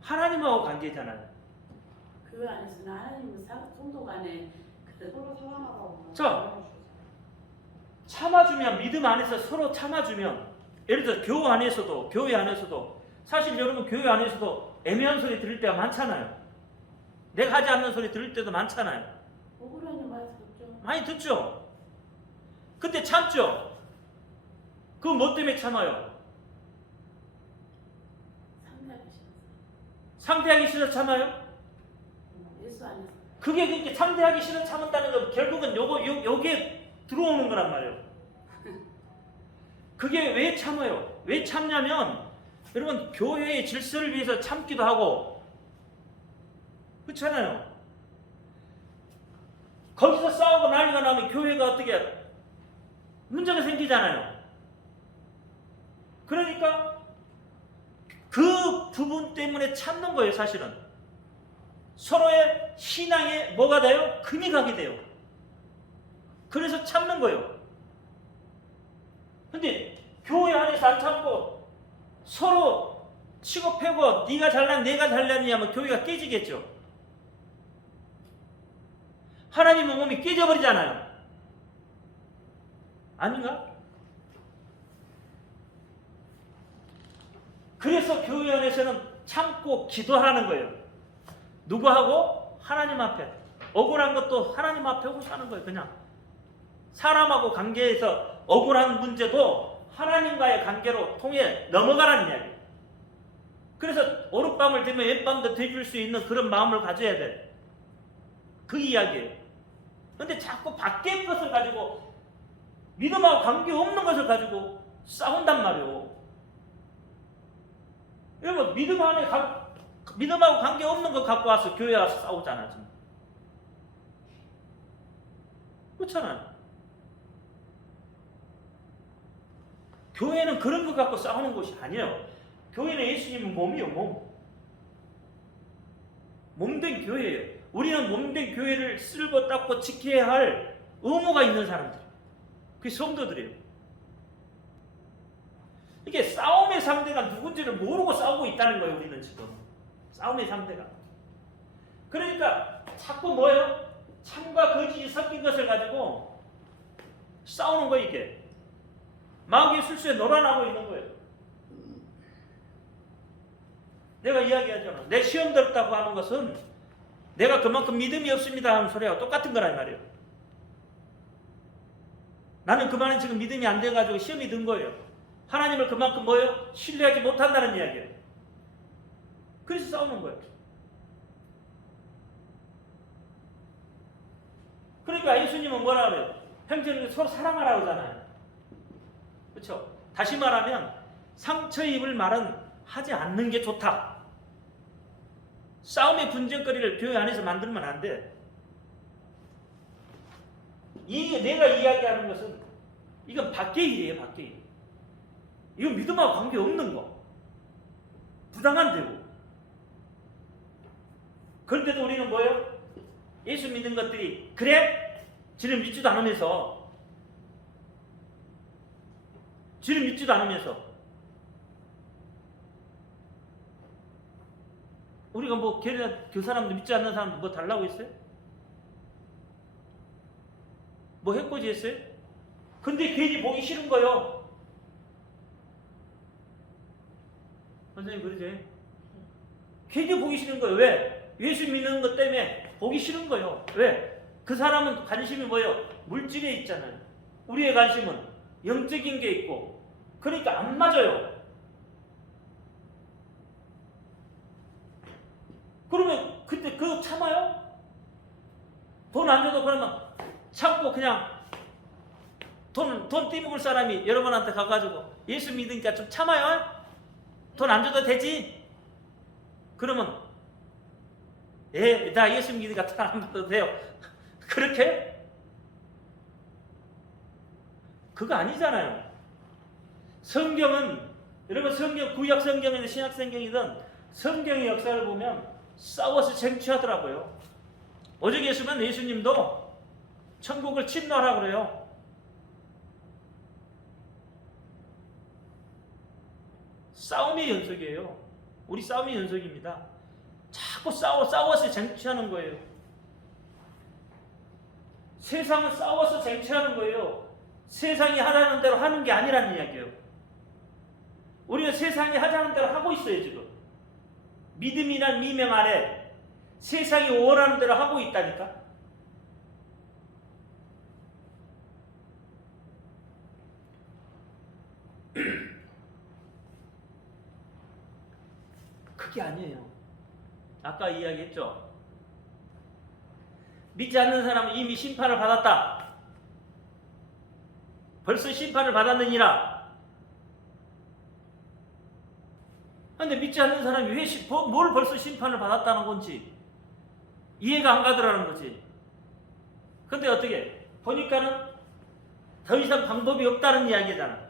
하나님하고 관계잖아요. 교회 안에서는 하나님은 성도 간에 서로 사랑하고. 자, 참아주면, 믿음 안에서 서로 참아주면, 예를 들어 교회 안에서도 사실 여러분 교회 안에서도 애매한 소리 들을 때가 많잖아요. 내가 하지 않는 소리 들을 때도 많잖아요. 억울하니 많이 듣죠. 많이 듣죠. 근데 참죠. 그건 뭐 때문에 참아요? 상대하기 싫어서. 상대하기 싫어 참아요? 예수 안에서. 그게 그렇게 상대하기 싫어 참은다는 건 결국은 요게 들어오는 거란 말이에요. 그게 왜 참아요? 왜 참냐면 여러분 교회의 질서를 위해서 참기도 하고 그렇잖아요. 거기서 싸우고 난리가 나면 교회가 어떻게 문제가 생기잖아요. 그러니까 그 부분 때문에 참는 거예요. 사실은 서로의 신앙에 뭐가 돼요? 금이 가게 돼요. 그래서 참는 거예요. 근데 교회 안에서 안 참고 서로 치고 패고 네가 잘난 내가 잘났냐 하면 교회가 깨지겠죠. 하나님의 몸이 깨져버리잖아요. 아닌가? 그래서 교회 안에서는 참고 기도하라는 거예요. 누구하고? 하나님 앞에. 억울한 것도 하나님 앞에 오고 사는 거예요. 그냥 사람하고 관계에서 억울한 문제도 하나님과의 관계로 통해 넘어가라는 이야기예요. 그래서 오룻밤을 되면 왼밤도 되줄 수 있는 그런 마음을 가져야 돼. 그 이야기예요. 근데 자꾸 밖의 것을 가지고 믿음하고 관계없는 것을 가지고 싸운단 말이에요. 여러분 믿음하고 관계없는 거 갖고 와서 교회 와서 싸우잖아 지금. 그렇잖아요. 교회는 그런 거 갖고 싸우는 곳이 아니에요. 교회는 예수님은 몸이요, 몸. 몸된 교회예요. 우리는 몸된 교회를 쓸고 닦고 지켜야 할 의무가 있는 사람들. 그게 성도들이에요. 이게 싸움의 상대가 누군지를 모르고 싸우고 있다는 거예요. 우리는 지금 싸움의 상대가. 그러니까 자꾸 뭐예요? 참과 거짓이 섞인 것을 가지고 싸우는 거예요. 이게 마귀의 술수에 놀아나고 있는 거예요. 내가 이야기하잖아. 내 시험 들었다고 하는 것은 내가 그만큼 믿음이 없습니다 하는 소리하고 똑같은 거란 말이에요. 나는 그만은 지금 믿음이 안 돼가지고 시험이 든 거예요. 하나님을 그만큼 뭐예요? 신뢰하지 못한다는 이야기예요. 그래서 싸우는 거예요. 그러니까 예수님은 뭐라 그래요? 형제를 서로 사랑하라고 하잖아요. 그렇죠? 다시 말하면 상처 입을 말은 하지 않는 게 좋다. 싸움의 분쟁거리를 교회 안에서 만들면 안 돼. 이게 내가 이야기하는 것은 이건 밖의 일이에요. 밖의 일. 이건 믿음하고 관계없는 거. 부당한 대우. 그런데도 우리는 뭐예요? 예수 믿는 것들이 그래? 지는 믿지도 않으면서 우리가 뭐 그 사람도 믿지 않는 사람도 뭐 달라고 했어요? 뭐 해코지 했어요? 근데 괜히 보기 싫은 거요. 선생님 그러지? 괜히 보기 싫은 거예요. 왜? 예수 믿는 것 때문에 보기 싫은 거예요. 왜? 그 사람은 관심이 뭐예요? 물질에 있잖아요. 우리의 관심은 영적인 게 있고, 그러니까 안 맞아요. 그러면 그때 그거 참아요? 돈 안 줘도 그러면 참고 그냥 돈 떼먹을 사람이 여러분한테 가가지고 예수 믿으니까 좀 참아요? 돈 안 줘도 되지? 그러면 나 예수 믿으니까 돈 안 받아도 돼요. 그렇게? 그거 아니잖아요. 성경은 여러분 성경 구약 성경이든 신약 성경이든 성경의 역사를 보면 싸워서 쟁취하더라고요. 오직 예수님도 천국을 침노하라고 그래요. 싸움의 연속이에요. 우리 싸움의 연속입니다. 자꾸 싸워서 쟁취하는 거예요. 세상은 싸워서 쟁취하는 거예요. 세상이 하라는 대로 하는 게 아니라는 이야기예요. 우리는 세상이 하자는 대로 하고 있어요. 지금 믿음이란 미명 아래 세상이 원하는 대로 하고 있다니까. 그게 아니에요. 아까 이야기했죠. 믿지 않는 사람은 이미 심판을 받았다. 벌써 심판을 받았느니라. 근데 믿지 않는 사람이 뭘 벌써 심판을 받았다는 건지 이해가 안 가더라는 거지. 근데 어떻게 보니까는 더 이상 방법이 없다는 이야기잖아.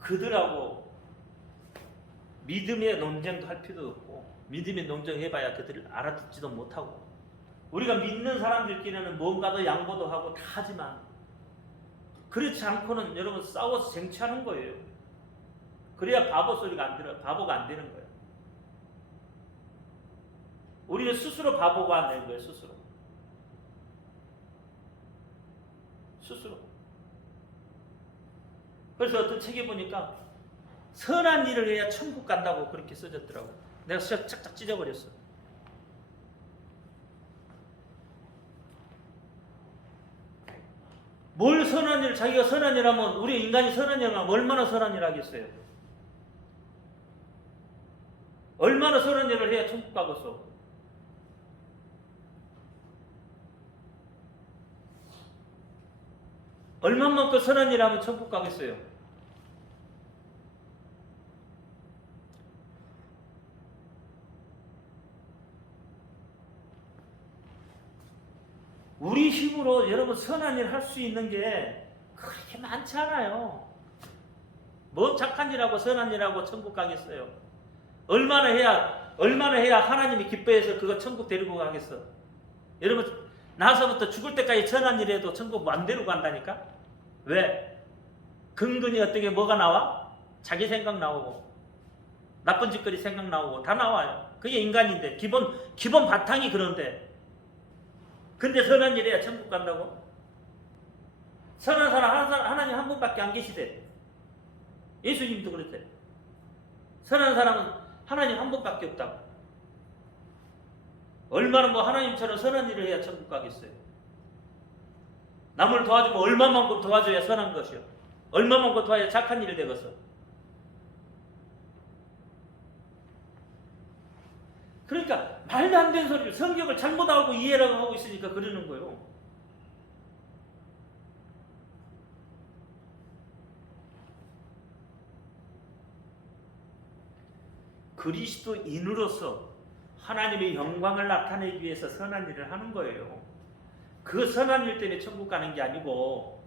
그들하고 믿음의 논쟁도 할 필요도 없고, 믿음의 논쟁해봐야 그들을 알아듣지도 못하고, 우리가 믿는 사람들끼리는 뭔가도 양보도 하고 다 하지만 그렇지 않고는 여러분 싸워서 쟁취하는 거예요. 그래야 바보가 안 되는 거예요. 우리는 스스로 바보가 안 되는 거예요. 스스로. 그래서 어떤 책에 보니까 선한 일을 해야 천국 간다고 그렇게 써졌더라고. 내가 착착 찢어버렸어. 뭘 선한 일, 자기가 선한 일 하면, 우리 인간이 선한 일 하면 얼마나 선한 일 하겠어요? 얼마나 선한 일을 해야 천국 가겠어? 얼마만큼 선한 일 하면 천국 가겠어요? 우리 힘으로 여러분 선한 일 할 수 있는 게 그렇게 많지 않아요. 뭐 착한 일하고 선한 일하고 천국 가겠어요? 얼마나 해야 하나님이 기뻐해서 그거 천국 데리고 가겠어? 여러분 나서부터 죽을 때까지 선한 일 해도 천국 안 데리고 간다니까? 왜? 근근히 어떻게 뭐가 나와? 자기 생각 나오고 나쁜 짓거리 생각 나오고 다 나와요. 그게 인간인데 기본 바탕이 그런데, 근데 선한 일 해야 천국 간다고? 선한 사람 하나님 한 분밖에 안 계시대. 예수님도 그랬대. 선한 사람은 하나님 한 분밖에 없다고. 얼마나 뭐 하나님처럼 선한 일을 해야 천국 가겠어요? 남을 도와주면 얼마만큼 도와줘야 선한 것이요? 얼마만큼 도와야 착한 일이 되겠어? 그러니까 말도 안 되는 소리를, 성경을 잘못 알고 이해를 하고 있으니까 그러는 거예요. 그리스도인으로서 하나님의 영광을 나타내기 위해서 선한 일을 하는 거예요. 그 선한 일 때문에 천국 가는 게 아니고.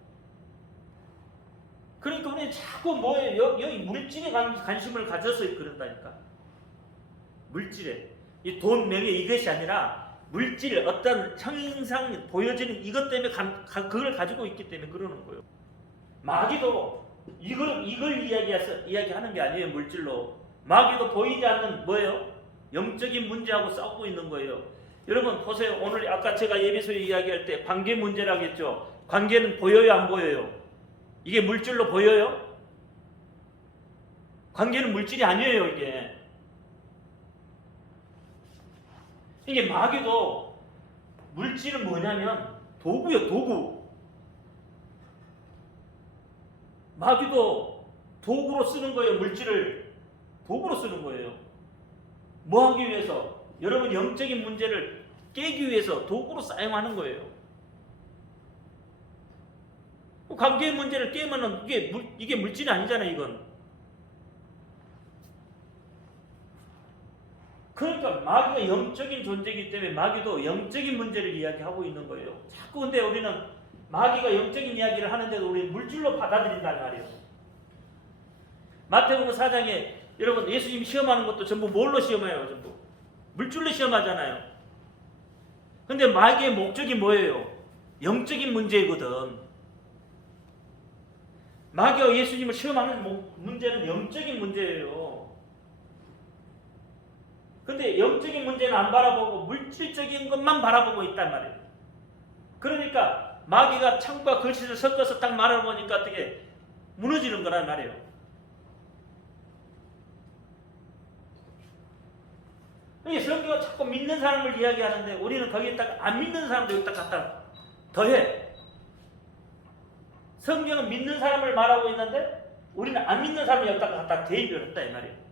그러니까 우리는 자꾸 뭐예요? 여기 물질에 관심을 가져서 그런다니까. 물질에. 이 돈, 명예 이것이 아니라 물질, 어떤 형상 보여지는 이것 때문에 그걸 가지고 있기 때문에 그러는 거예요. 마귀도 이걸 이야기하는 게 아니에요. 물질로. 마귀도 보이지 않는 뭐예요? 영적인 문제하고 싸우고 있는 거예요. 여러분 보세요. 오늘 아까 제가 예배소에 이야기할 때 관계 문제라고 했죠. 관계는 보여요, 안 보여요? 이게 물질로 보여요? 관계는 물질이 아니에요. 이게 마귀도 물질은 뭐냐면 도구요, 도구. 마귀도 도구로 쓰는 거예요. 물질을 도구로 쓰는 거예요. 뭐 하기 위해서? 여러분 영적인 문제를 깨기 위해서 도구로 사용하는 거예요. 관계의 문제를 깨면 이게 물질이 아니잖아요. 이건. 그러니까 마귀가 영적인 존재이기 때문에 마귀도 영적인 문제를 이야기하고 있는 거예요. 자꾸 근데 우리는 마귀가 영적인 이야기를 하는데도 우리는 물질로 받아들인다는 말이에요. 마태복음 4장에 여러분 예수님이 시험하는 것도 전부 뭘로 시험해요? 전부 물질로 시험하잖아요. 근데 마귀의 목적이 뭐예요? 영적인 문제거든. 마귀가 예수님을 시험하는 문제는 영적인 문제예요. 근데 영적인 문제는 안 바라보고 물질적인 것만 바라보고 있단 말이에요. 그러니까 마귀가 창과 거짓을 섞어서 딱 말해보니까 어떻게 무너지는 거란 말이에요. 이게 성경은 자꾸 믿는 사람을 이야기하는데 우리는 거기에다가 안 믿는 사람도 여기다 갖다 더해. 성경은 믿는 사람을 말하고 있는데 우리는 안 믿는 사람을 여기다 갖다 대입을 했다 이 말이에요.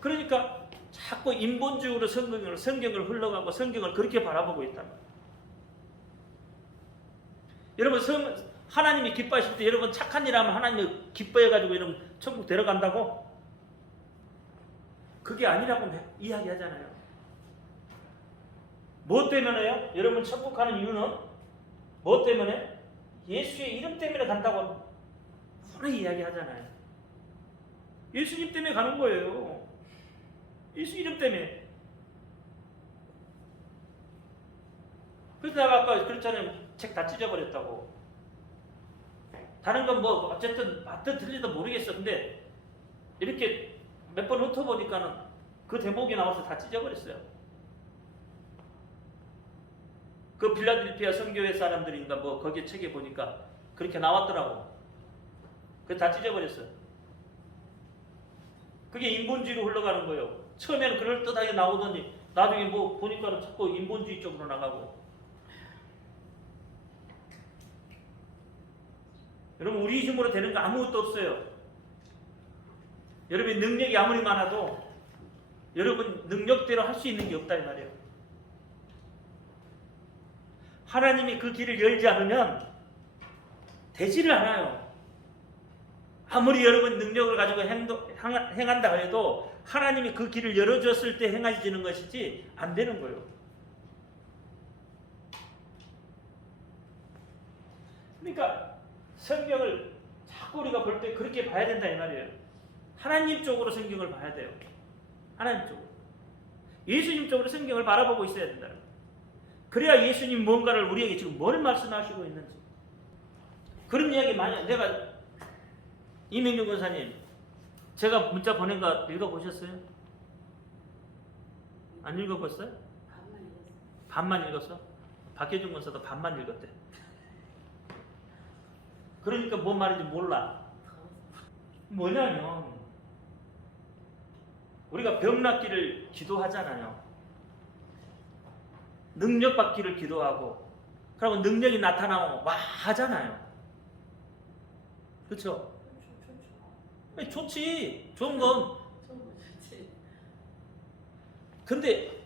그러니까 자꾸 인본주의로 성경을 흘러가고 성경을 그렇게 바라보고 있단 말이에요. 여러분 하나님이 기뻐하실 때 여러분 착한 일 하면 하나님이 기뻐해가지고 여러분 천국 데려간다고? 그게 아니라고 이야기하잖아요. 뭐 때문에요? 여러분 천국 가는 이유는 뭐 때문에? 예수의 이름 때문에 간다고 뻔히 이야기하잖아요. 예수님 때문에 가는 거예요. 예수 이름 때문에. 그래서 내가 아까 그랬잖아요. 책 다 찢어버렸다고. 다른 건 뭐 어쨌든 맞든 틀리든 모르겠어. 근데 이렇게 몇 번 훑어보니까는 그 대목이 나와서 다 찢어버렸어요. 그 필라델피아 선교회 사람들인가 뭐 거기 책에 보니까 그렇게 나왔더라고. 그거 다 찢어버렸어요. 그게 인본주의로 흘러가는 거예요. 처음에는 그럴듯하게 나오더니 나중에 뭐 보니까 자꾸 인본주의 쪽으로 나가고. 여러분 우리 힘으로 되는 거 아무것도 없어요. 여러분의 능력이 아무리 많아도 여러분 능력대로 할 수 있는 게 없다 이 말이에요. 하나님이 그 길을 열지 않으면 되지를 않아요. 아무리 여러분 능력을 가지고 행한다 해도 하나님이 그 길을 열어줬을 때 행해지는 것이지 안 되는 거예요. 그러니까 성경을 자꾸 우리가 볼 때 그렇게 봐야 된다 이 말이에요. 하나님 쪽으로 성경을 봐야 돼요. 하나님 쪽으로. 예수님 쪽으로 성경을 바라보고 있어야 된다. 그래야 예수님 뭔가를 우리에게 지금 뭘 말씀하시고 있는지. 그런 이야기 많이. 내가 이민규 권사님 제가 문자 보낸 거 읽어보셨어요? 안 읽어봤어요? 반만 읽었어? 박혜준 권사도 반만 읽었대. 그러니까 뭔 말인지 몰라. 뭐냐면 우리가 병 낫기를 기도하잖아요. 능력 받기를 기도하고 그리고 능력이 나타나면 와 하잖아요. 그렇죠? 좋지. 좋은 건. 근데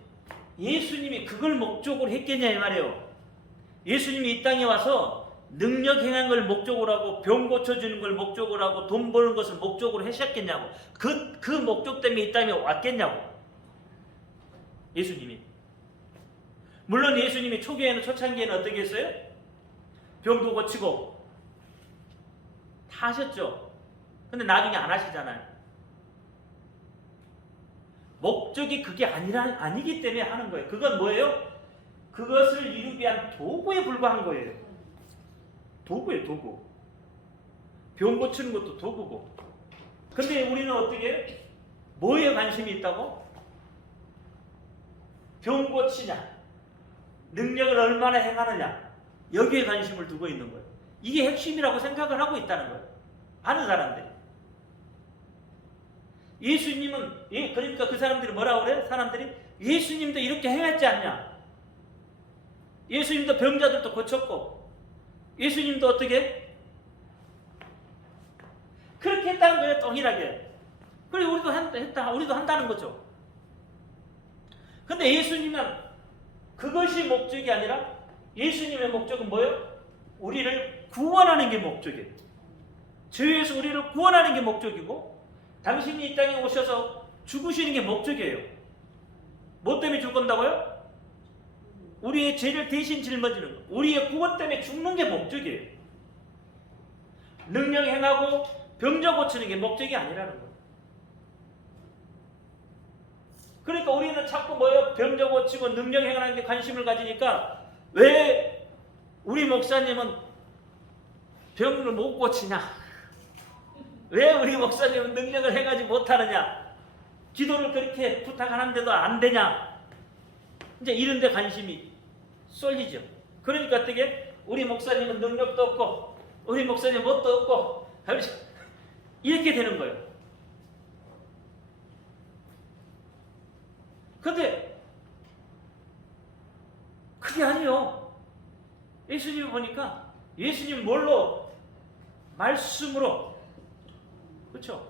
예수님이 그걸 목적으로 했겠냐 이 말이에요. 예수님이 이 땅에 와서 능력 행한 걸 목적으로 하고 병 고쳐주는 걸 목적으로 하고 돈 버는 것을 목적으로 하셨겠냐고. 그 목적 때문에 이 땅에 왔겠냐고. 예수님이. 물론 예수님이 초기에는 초창기에는 어떻게 했어요? 병도 고치고 다 하셨죠. 근데 나중에 안 하시잖아요. 목적이 그게 아니기 때문에 하는 거예요. 그건 뭐예요? 그것을 이루기 위한 도구에 불과한 거예요. 도구예요, 도구. 병 고치는 것도 도구고. 근데 우리는 어떻게 해요? 뭐에 관심이 있다고? 병 고치냐? 능력을 얼마나 행하느냐? 여기에 관심을 두고 있는 거예요. 이게 핵심이라고 생각을 하고 있다는 거예요. 많은 사람들이. 예수님은, 그러니까 그 사람들이 뭐라고 그래요? 사람들이 예수님도 이렇게 행했지 않냐? 예수님도 병자들도 고쳤고 예수님도 어떻게? 그렇게 했다는 거예요. 동일하게. 그리고 우리도 한다는 거죠. 근데 예수님은 그것이 목적이 아니라 예수님의 목적은 뭐예요? 우리를 구원하는 게 목적이에요. 죄에서 우리를 구원하는 게 목적이고 당신이 이 땅에 오셔서 죽으시는 게 목적이에요. 뭐 때문에 죽는다고요? 우리의 죄를 대신 짊어지는 거. 우리의 구원 때문에 죽는 게 목적이에요. 능력 행하고 병자 고치는 게 목적이 아니라는 거예요. 그러니까 우리는 자꾸 뭐예요? 병자 고치고 능력 행하는 데 관심을 가지니까 왜 우리 목사님은 병을 못 고치냐? 왜 우리 목사님은 능력을 행하지 못하느냐? 기도를 그렇게 부탁하는데도 안 되냐? 이제 이런 데 관심이 쏠리죠. 그러니까 어떻게? 우리 목사님은 능력도 없고 우리 목사님 뭣도 없고 이렇게 되는 거예요. 근데 그게 아니에요. 예수님을 보니까 예수님 뭘로? 말씀으로. 그렇죠?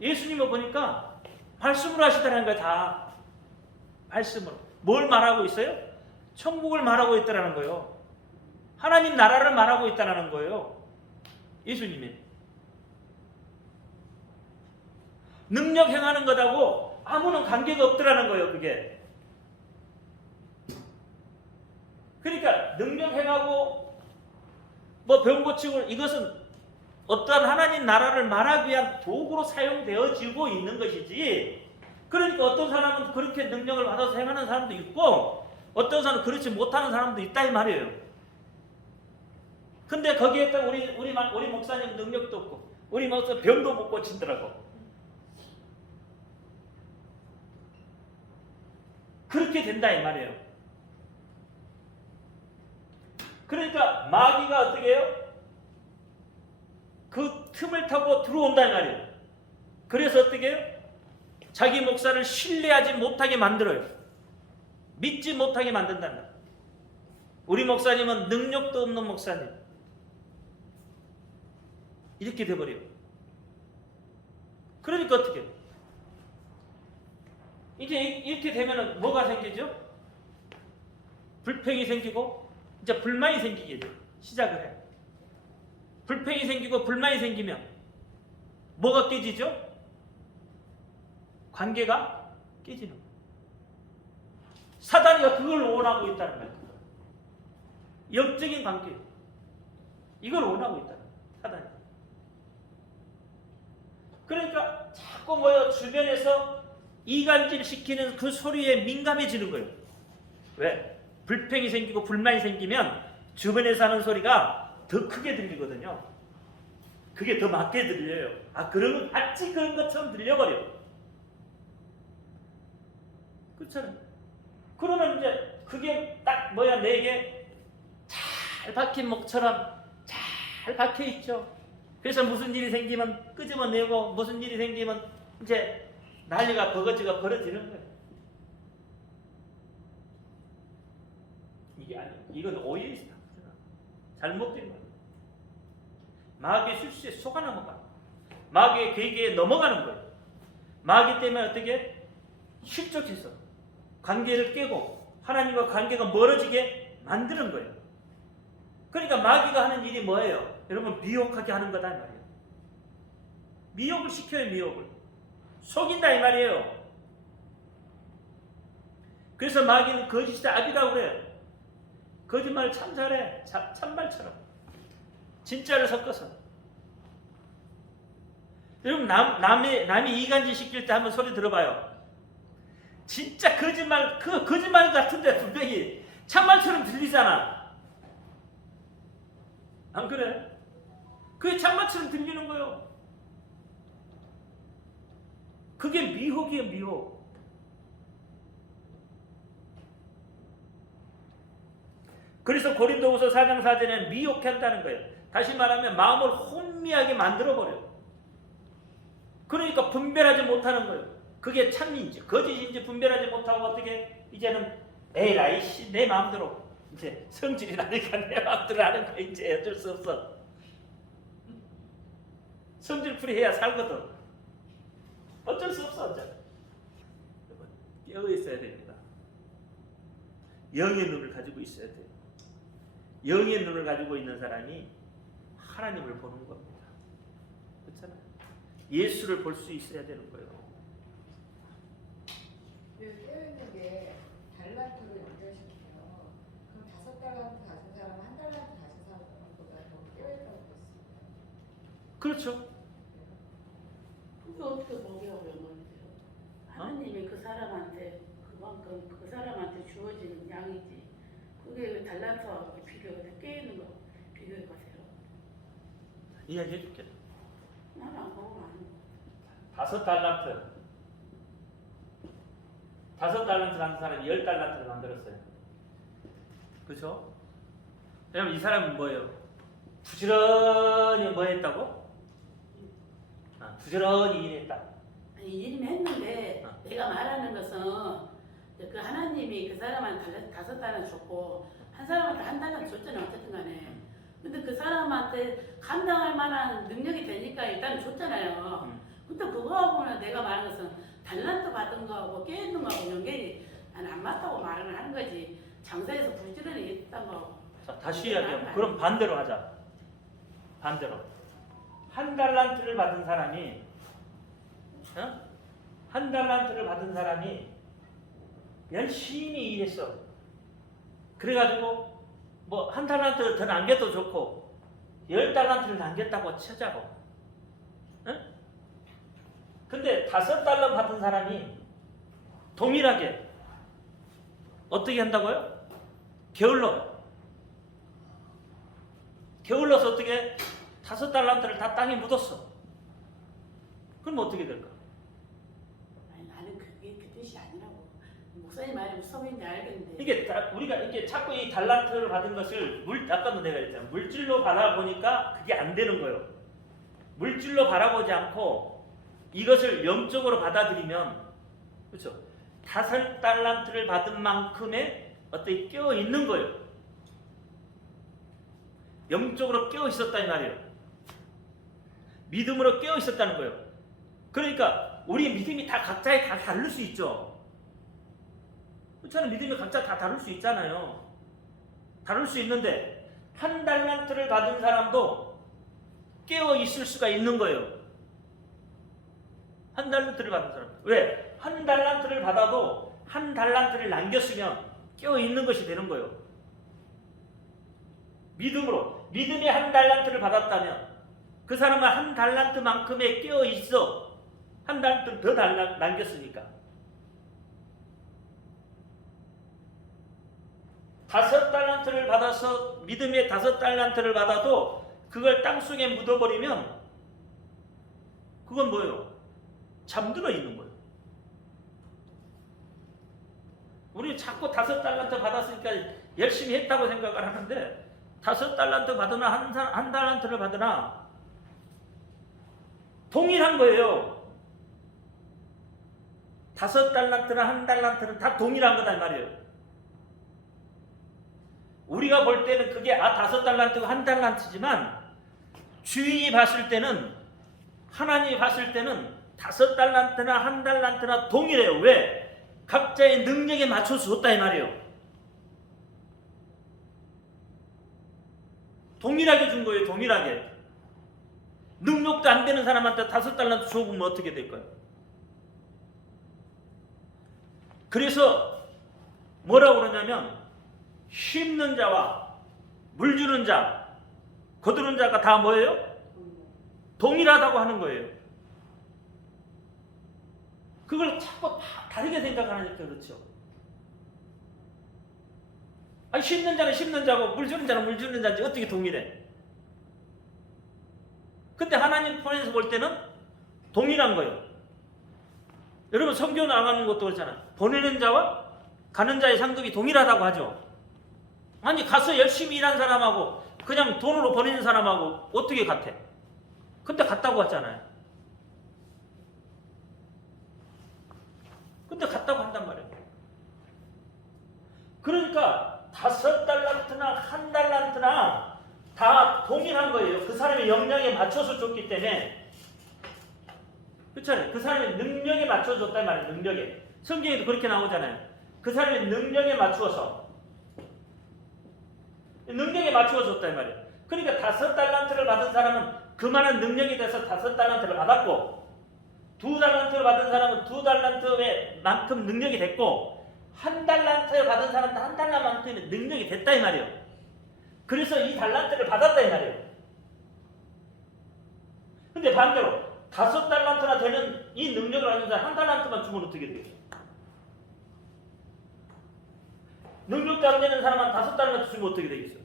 예수님을 보니까 말씀으로 하시더라는 거예요. 다 말씀으로. 뭘 말하고 있어요? 천국을 말하고 있다는 거예요. 하나님 나라를 말하고 있다는 거예요. 예수님이. 능력 행하는 것하고 아무런 관계가 없더라는 거예요. 그게. 그러니까 능력 행하고 뭐 병 고치고 이것은 어떠한 하나님 나라를 말하기 위한 도구로 사용되어지고 있는 것이지. 그러니까 어떤 사람은 그렇게 능력을 받아서 행하는 사람도 있고 어떤 사람은 그렇지 못하는 사람도 있다 이 말이에요. 근데 거기에다 우리 목사님 능력도 없고 우리 목사 병도 못 고친더라고. 이렇게 된다 이 말이에요. 그러니까 마귀가 어떻게 해요? 그 틈을 타고 들어온다 이 말이에요. 그래서 어떻게 해요? 자기 목사를 신뢰하지 못하게 만들어요. 믿지 못하게 만든다. 우리 목사님은 능력도 없는 목사님. 이렇게 돼버려요. 그러니까 어떻게 해요? 이제 이렇게 되면 뭐가 생기죠? 불평이 생기고 이제 불만이 생기게 돼요. 시작을 해요. 불평이 생기고 불만이 생기면 뭐가 깨지죠? 관계가 깨지는 거예요. 사단이가 그걸 원하고 있다는 거예요. 영적인 관계. 이걸 원하고 있다는 거예요. 사단이. 그러니까 자꾸 뭐요? 주변에서 이간질 시키는 그 소리에 민감해지는 거예요. 왜? 불평이 생기고 불만이 생기면 주변에서 하는 소리가 더 크게 들리거든요. 그게 더 맞게 들려요. 아, 그러면 마치 그런 것처럼 들려버려요. 그렇잖아요. 그러면 이제 그게 딱 뭐야, 내게 잘 박힌 목처럼 잘 박혀 있죠. 그래서 무슨 일이 생기면 끄집어내고 무슨 일이 생기면 이제 난리가 버거지가 벌어지는 거예요. 이게 아니에요. 이건 오해에 있다. 잘못된 거예요. 마귀의 실수에 속아 넘어가. 마귀의 계기에 넘어가는 거예요. 마귀 때문에 어떻게 실족해서 관계를 깨고 하나님과 관계가 멀어지게 만드는 거예요. 그러니까 마귀가 하는 일이 뭐예요? 여러분, 미혹하게 하는 거다 이 말이에요. 미혹을 시켜요. 미혹을 속인다 이 말이에요. 그래서 마귀는 거짓의 아비라고 그래요. 거짓말을 참 잘해. 참말처럼 진짜를 섞어서. 여러분, 남이 이간질 시킬 때 한번 소리 들어봐요. 진짜 거짓말, 그 거짓말 같은데 분명히 참말처럼 들리잖아. 안 그래? 그게 참말처럼 들리는 거예요. 그게 미혹이에요. 미혹. 그래서 고린도후서 4장 4절에는 미혹해 한다는 거예요. 다시 말하면 마음을 혼미하게 만들어버려요. 그러니까 분별하지 못하는 거예요. 그게 참인지 거짓인지 분별하지 못하고 어떻게 이제는 에라이 씨 내 마음대로 이제 성질이 나니까 내 마음대로 하는 거 이제 어쩔 수 없어. 성질풀이 해야 살거든. 어쩔 수 없어. 어쩔. 깨어 있어야 됩니다. 영의 눈을 가지고 있어야 돼요. 영의 눈을 가지고 있는 사람이 하나님을 보는 겁니다. 그렇잖아요. 예수를 볼 수 있어야 되는 거예요. 깨어있는 게 달란트로 연결시켜요. 그럼 5달란트 가진 사람은 1달란트 가진 사람보다 더 깨어있다고 그랬습니다. 그렇죠. 그게 어떻게 먹이하고 연관이 돼요? 하나님이 그 사람한테 그만큼 그 사람한테 주어지는 양이지. 그게 왜 달란트하고 비교가 돼? 깨있는 거 비교해 보세요. 이야기해 줄게. 나는 안 보면 아는 거. 5달란트. 5달란트 한 사람이 10달란트를 만들었어요. 그렇죠? 왜냐면 이 사람은 뭐예요? 부지런히 뭐 했다고? 부지런히 일했다. 아니, 일은 했는데 내가 말하는 것은 그 하나님이 그 사람한테 5달란트 줬고 한 사람한테 1달란트 줬잖아요. 어쨌든 간에. 근데 그 사람한테 감당할 만한 능력이 되니까 일단 줬잖아요. 근데 그거하고는 내가 말하는 것은 달란트 받은 거하고 깨있는 거하고 연결이 안 맞다고 말을 하는 거지. 장사에서 부지런히 했던 거. 자, 다시 이야기하면 그럼 반대로 하자. 반대로. 1달란트를 받은 사람이 1달란트를 받은 사람이 열심히 일했어. 그래가지고 뭐 1달란트 더 남겨도 좋고 10달란트를 남겼다고 치자고. 응? 근데 5달러 받은 사람이 동일하게 어떻게 한다고요? 게을러서 어떻게 5달란트를 다 땅에 묻었어. 그럼 어떻게 될까? 아니, 나는 그게 그 뜻이 아니라고. 목사님 말이 무슨 소리인지 알겠는데. 이게 우리가 이게 자꾸 이 달란트를 받은 것을 아까도 내가 했잖아. 물질로 바라보니까 그게 안 되는 거예요. 물질로 바라보지 않고 이것을 영적으로 받아들이면, 그렇죠? 5달란트를 받은 만큼의 어떤 깨어 있는 거예요. 영적으로 깨어 있었다 이 말이에요. 믿음으로 깨어 있었다는 거예요. 그러니까 우리 믿음이 다 각자에 다 다를 수 있죠. 그렇잖아요. 믿음이 각자 다 다를 수 있잖아요. 다를 수 있는데 1달란트를 받은 사람도 깨어 있을 수가 있는 거예요. 1달란트를 받은 사람. 왜? 1달란트를 받아도 1달란트를 남겼으면 깨어 있는 것이 되는 거예요. 믿음으로. 믿음이 1달란트를 받았다면 그 사람은 1달란트만큼의 깨어 있어. 1달란트 더 남겼으니까. 5달란트를 받아서 믿음의 5달란트를 받아도 그걸 땅속에 묻어버리면 그건 뭐예요? 잠들어 있는 거예요. 우리 자꾸 5달란트 받았으니까 열심히 했다고 생각을 하는데 5달란트 받으나 1달란트를 받으나 동일한 거예요. 5달란트나 1달란트는 다 동일한 거다 이 말이에요. 우리가 볼 때는 그게 5달란트가 1달란트지만 주인이 봤을 때는, 하나님이 봤을 때는 5달란트나 1달란트나 동일해요. 왜? 각자의 능력에 맞춰서 줬다 이 말이에요. 동일하게 준 거예요. 동일하게. 능력도 안 되는 사람한테 5달란트 줘보면 어떻게 될까요? 그래서 뭐라고 그러냐면 심는 자와 물 주는 자, 거두는 자가 다 뭐예요? 동일하다고 하는 거예요. 그걸 자꾸 다르게 생각하니까 그렇죠. 아니, 심는 자는 심는 자고 물 주는 자는 물 주는 자인지 어떻게 동일해? 근데 하나님 편에서 볼 때는 동일한 거예요. 여러분 성경 나가는 것도 그렇잖아요. 보내는 자와 가는 자의 상급이 동일하다고 하죠. 아니 가서 열심히 일한 사람하고 그냥 돈으로 보내는 사람하고 어떻게 같아? 근데 같다고 하잖아요. 근데 같다고 한단 말이에요. 그러니까 5달란트나 1달란트나 다 동일한 거예요. 그 사람의 역량에 맞춰서 줬기 때문에. 그렇잖아요. 그 사람의 능력에 맞춰서 줬단 말이에요. 능력에. 성경에도 그렇게 나오잖아요. 그 사람의 능력에 맞추어서. 능력에 맞추어 줬단 말이에요. 그러니까 5달란트를 받은 사람은 그만한 능력이 돼서 5달란트를 받았고, 2달란트를 받은 사람은 2달란트의 만큼 능력이 됐고, 1달란트를 받은 사람도 1달란트의 능력이 됐다 이 말이에요. 그래서 이 달란트를 받았다 이 말이에요. 근데 반대로 5달란트나 되는 이 능력을 가진 사람 1달란트만 주면 어떻게 되겠어요? 능력도 안 되는 사람은 5달란트 주면 어떻게 되겠어요?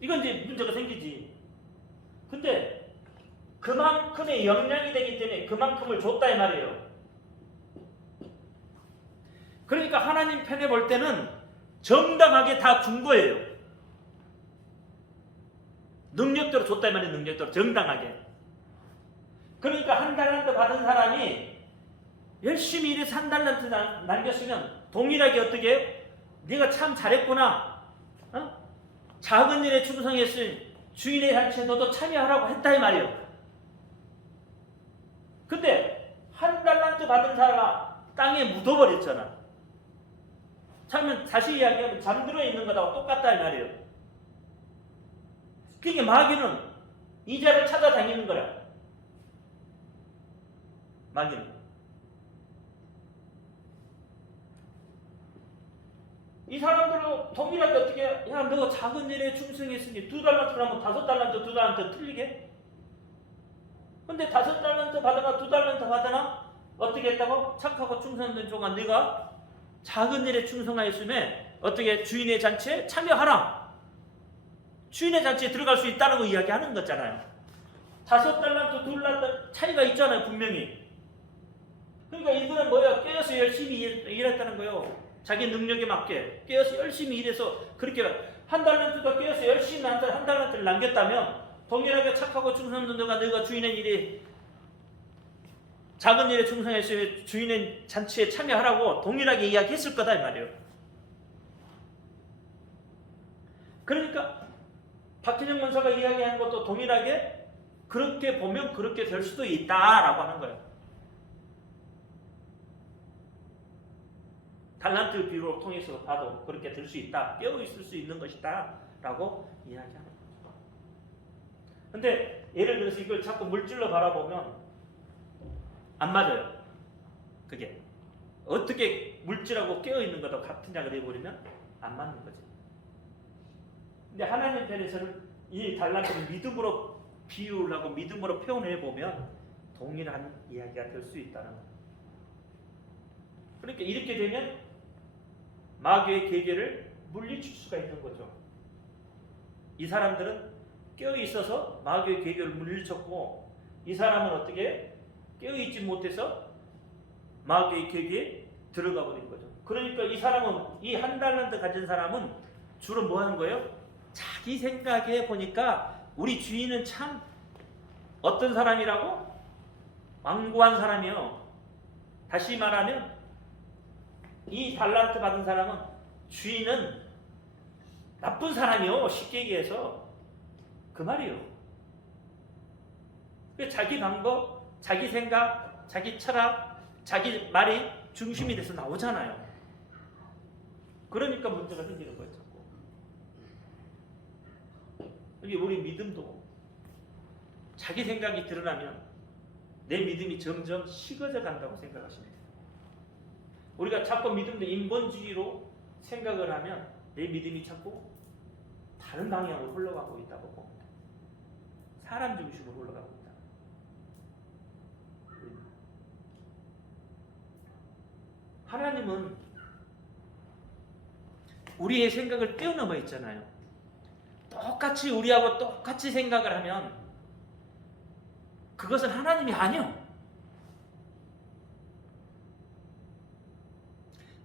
이건 이제 문제가 생기지. 근데 그만큼의 역량이 되기 때문에 그만큼을 줬다 이 말이에요. 그러니까 하나님 편에 볼 때는 정당하게 다 준 거예요. 능력대로 줬다 이 말이에요. 능력대로 정당하게. 그러니까 1달란트 받은 사람이 열심히 일해서 1달란트 남겼으면 동일하게 어떻게 해요? 네가 참 잘했구나. 작은 일에 충성했으니 주인의 잔치에 너도 참여하라고 했다 이 말이에요. 근데 1달란트 받은 사람은 땅에 묻어버렸잖아. 참면 다시 이야기하면 잠들어 있는 거하고 똑같다 이 말이에요. 그러니까 마귀는 이자를 찾아다니는 거야. 마귀는. 이 사람들은 동일하게 어떻게 해? 야, 너 작은 일에 충성했으니 2달란트라면 5달란트, 2달란트 틀리게? 근데 5달란트 받으나 2달란트 받으나 어떻게 했다고? 착하고 충성된 종아, 네가 작은 일에 충성하였음에 어떻게 주인의 잔치에 참여하라. 주인의 잔치에 들어갈 수 있다는 거 이야기하는 거잖아요. 5달란트, 2달란트 차이가 있잖아요, 분명히. 그러니까 이들은 뭐야? 깨어서 열심히 일했다는 거예요. 자기 능력에 맞게 깨어서 열심히 일해서 그렇게 한 달란트가 깨어서 열심히 한 달란트를 남겼다면 동일하게 착하고 충성된 너가 주인의 일에 작은 일에 충성했으면 주인의 잔치에 참여하라고 동일하게 이야기했을 거다 이 말이에요. 그러니까 박진영 권사가 이야기하는 것도 동일하게 그렇게 보면 그렇게 될 수도 있다라고 하는 거예요. 달란트 비유를 통해서 봐도 그렇게 될 수 있다. 깨어 있을 수 있는 것이다 라고 이야기하는 거죠. 근데 예를 들어서 이걸 자꾸 물질로 바라보면 안 맞아요. 그게 어떻게 물질하고 깨어 있는 거도 같은 약을 해버리면 안 맞는 거지. 근데 하나님 편에서는 이 달란트를 믿음으로 비유하고 믿음으로 표현해 보면 동일한 이야기가 될 수 있다는 거예요. 그러니까 이렇게 되면 마귀의 계계를 물리칠 수가 있는 거죠. 이 사람들은 깨어 있어서 마귀의 계계를 물리쳤고, 이 사람은 어떻게 깨어 있지 못해서 마귀의 계계에 들어가 버린 거죠. 그러니까 이 사람은, 이 한 달란트 가진 사람은 주로 뭐 하는 거예요? 자기 생각에 보니까 우리 주인은 참 어떤 사람이라고? 완고한 사람이요. 다시 말하면 이 달란트 받은 사람은 주인은 나쁜 사람이요. 쉽게 얘기해서 그 말이요. 자기 방법, 자기 생각, 자기 철학, 자기 말이 중심이 돼서 나오잖아요. 그러니까 문제가 생기는 거예요. 자꾸. 여기 우리 믿음도 자기 생각이 드러나면 내 믿음이 점점 식어져 간다고 생각하시면 돼요. 우리가 자꾸 믿음도 인본주의로 생각을 하면 내 믿음이 자꾸 다른 방향으로 흘러가고 있다고 봅니다. 사람 중심으로 흘러가고 있다. 하나님은 우리의 생각을 뛰어넘어 있잖아요. 똑같이 우리하고 똑같이 생각을 하면 그것은 하나님이 아니요.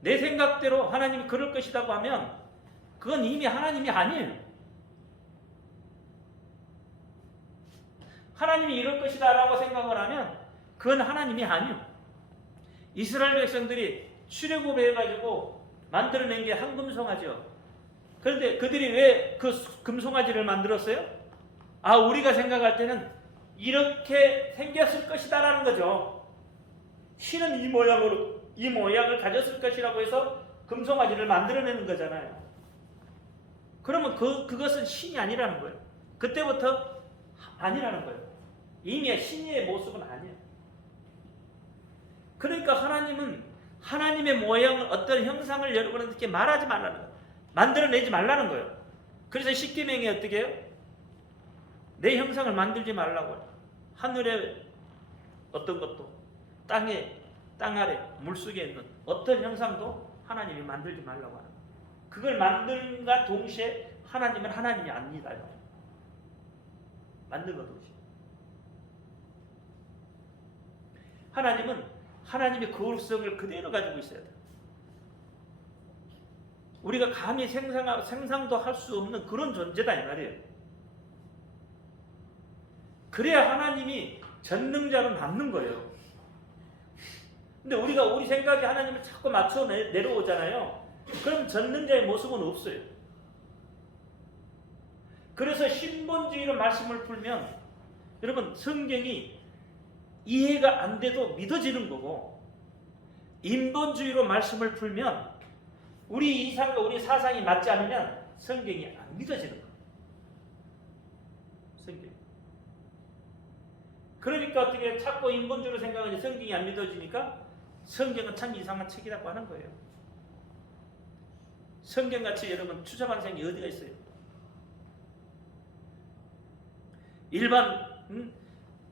내 생각대로 하나님이 그럴 것이라고 하면 그건 이미 하나님이 아니에요. 하나님이 이럴 것이다 라고 생각을 하면 그건 하나님이 아니에요. 이스라엘 백성들이 출애굽해가지고 만들어낸 게 황금송아지요. 그런데 그들이 왜 그 금송아지를 만들었어요? 아, 우리가 생각할 때는 이렇게 생겼을 것이다 라는 거죠. 신은 이 모양을 가졌을 것이라고 해서 금송아지를 만들어내는 거잖아요. 그러면 그것은 신이 아니라는 거예요. 그때부터 아니라는 거예요. 이미 신의 모습은 아니에요. 그러니까 하나님은 하나님의 모양을, 어떤 형상을 여러분에게 말하지 말라는 거예요. 만들어내지 말라는 거예요. 그래서 십계명이 어떻게 해요? 내 형상을 만들지 말라고 해요. 하늘에 어떤 것도, 땅 아래 물속에 있는 어떤 형상도 하나님이 만들지 말라고 하는 거예요. 그걸 만든과 동시에 하나님은 하나님이 아니다요. 만든과 동시에 하나님은 하나님의 거룩성을 그대로 가지고 있어야 돼요. 우리가 감히 생상도 할 수 없는 그런 존재다 이 말이에요. 그래야 하나님이 전능자로 남는 거예요. 근데 우리가 우리 생각에 하나님을 자꾸 맞춰 내려오잖아요. 그럼 전능자의 모습은 없어요. 그래서 신본주의로 말씀을 풀면 여러분 성경이 이해가 안 돼도 믿어지는 거고, 인본주의로 말씀을 풀면 우리 이상과 우리 사상이 맞지 않으면 성경이 안 믿어지는 거예요. 성경. 그러니까 어떻게 자꾸 인본주의로 생각하니 성경이 안 믿어지니까 성경은 참 이상한 책이라고 하는 거예요. 성경같이 여러분 추잡한 이 어디가 있어요? 일반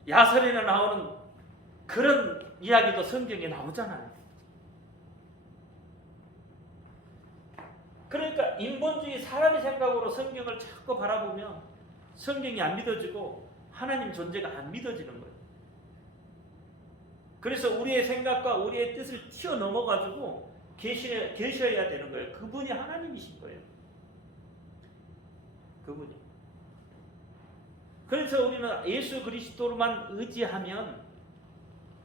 야설에나 나오는 그런 이야기도 성경에 나오잖아요. 그러니까 인본주의 사람의 생각으로 성경을 자꾸 바라보면 성경이 안 믿어지고 하나님 존재가 안 믿어지는 거예요. 그래서 우리의 생각과 우리의 뜻을 튀어넘어가지고 계셔야 되는 거예요. 그분이 하나님이신 거예요. 그분이. 그래서 우리는 예수 그리스도로만 의지하면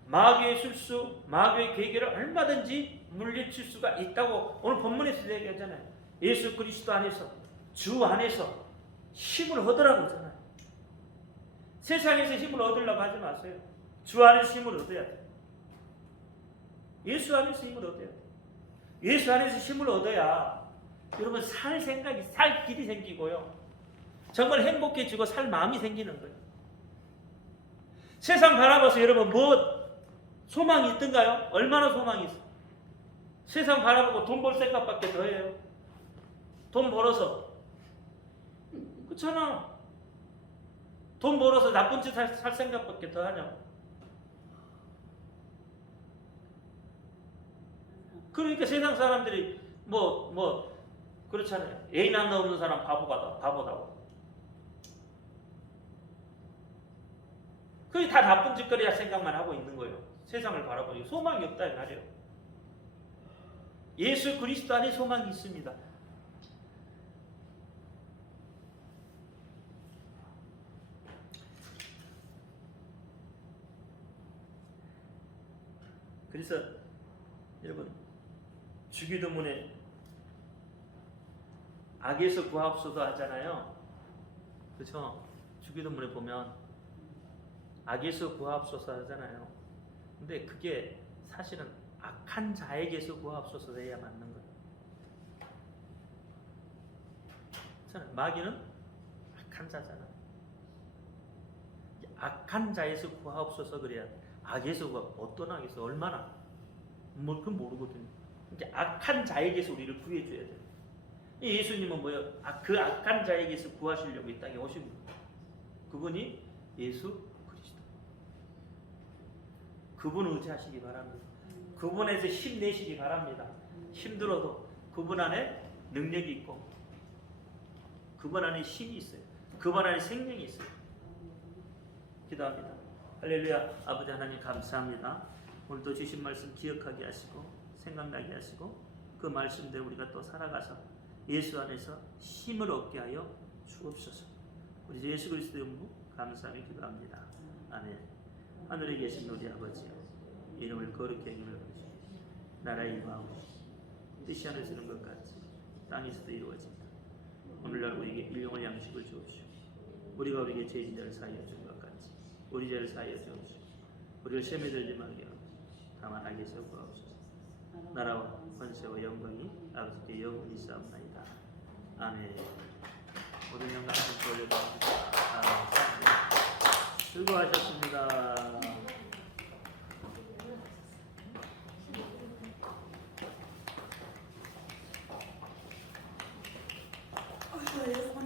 마귀의 술수, 마귀의 괴계를 얼마든지 물리칠 수가 있다고 오늘 본문에서 얘기하잖아요. 예수 그리스도 안에서, 주 안에서 힘을 얻으라고 하잖아요. 세상에서 힘을 얻으려고 하지 마세요. 주 안에서 힘을 얻어야 돼요. 예수 안에서 힘을 얻어야 돼요. 예수 안에서 힘을 얻어야 여러분 살 생각이, 살 길이 생기고요. 정말 행복해지고 살 마음이 생기는 거예요. 세상 바라봐서 여러분 뭐 소망이 있던가요? 얼마나 소망이 있어요? 세상 바라보고 돈 벌 생각밖에 더 해요. 돈 벌어서. 그렇잖아. 돈 벌어서 나쁜 짓 살 생각밖에 더 하냐고. 그러니까 세상 사람들이 그렇잖아요. 애인 하나 없는 사람 바보다고. 그게 다 나쁜 짓거리 할 생각만 하고 있는 거예요. 세상을 바라보니 소망이 없다 이 말이에요. 예수 그리스도 안에 소망이 있습니다. 그래서 여러분 주기도문에 악에서 구하옵소서 하잖아요. 그렇죠? 주기도문에 보면 악에서 구하옵소서 하잖아요. 근데 그게 사실은 악한 자에게서 구하옵소서 해야 맞는 거예요. 그렇잖아요. 마귀는 악한 자잖아. 악한 자에서 구하옵소서 그래야 악에서 어떤 악에서 얼마나 그건 모르거든요. 그러니까 악한 자에게서 우리를 구해줘야 돼요. 예수님은 뭐예요? 그 악한 자에게서 구하시려고 이 땅에 오신 거예요. 그분이 예수 그리스도. 그분을 의지하시기 바랍니다. 그분에서 힘내시기 바랍니다. 힘들어도 그분 안에 능력이 있고 그분 안에 힘이 있어요. 그분 안에 생명이 있어요. 기도합니다. 할렐루야. 아버지 하나님 감사합니다. 오늘도 주신 말씀 기억하게 하시고 생각나게 하시고 그 말씀대로 우리가 또 살아가서 예수 안에서 힘을 얻게 하여 주옵소서. 우리 예수 그리스도의 이름으로 감사하며 기도합니다. 아멘. 하늘에 계신 우리 아버지여, 이름을 거룩히 여김을 주시옵소서. 나라의 임하옵소서. 뜻이 하늘에서 이룬 것 같이 땅에서도 이루어진다. 오늘날 우리에게 일용할 양식을 주옵시오. 우리가 우리에게 죄진 자를 사하여 준 것 같이 우리 죄를 사하여 주옵시오. 우리를 시험에 들지 말게 하옵소서. 다만 악에서 구하옵소서. 나라와 권세와 영광이 아버지께 영원히 있사옵나이다. 아멘. 모든 영광을 돌려드립니다. 아멘. 수고하셨습니다.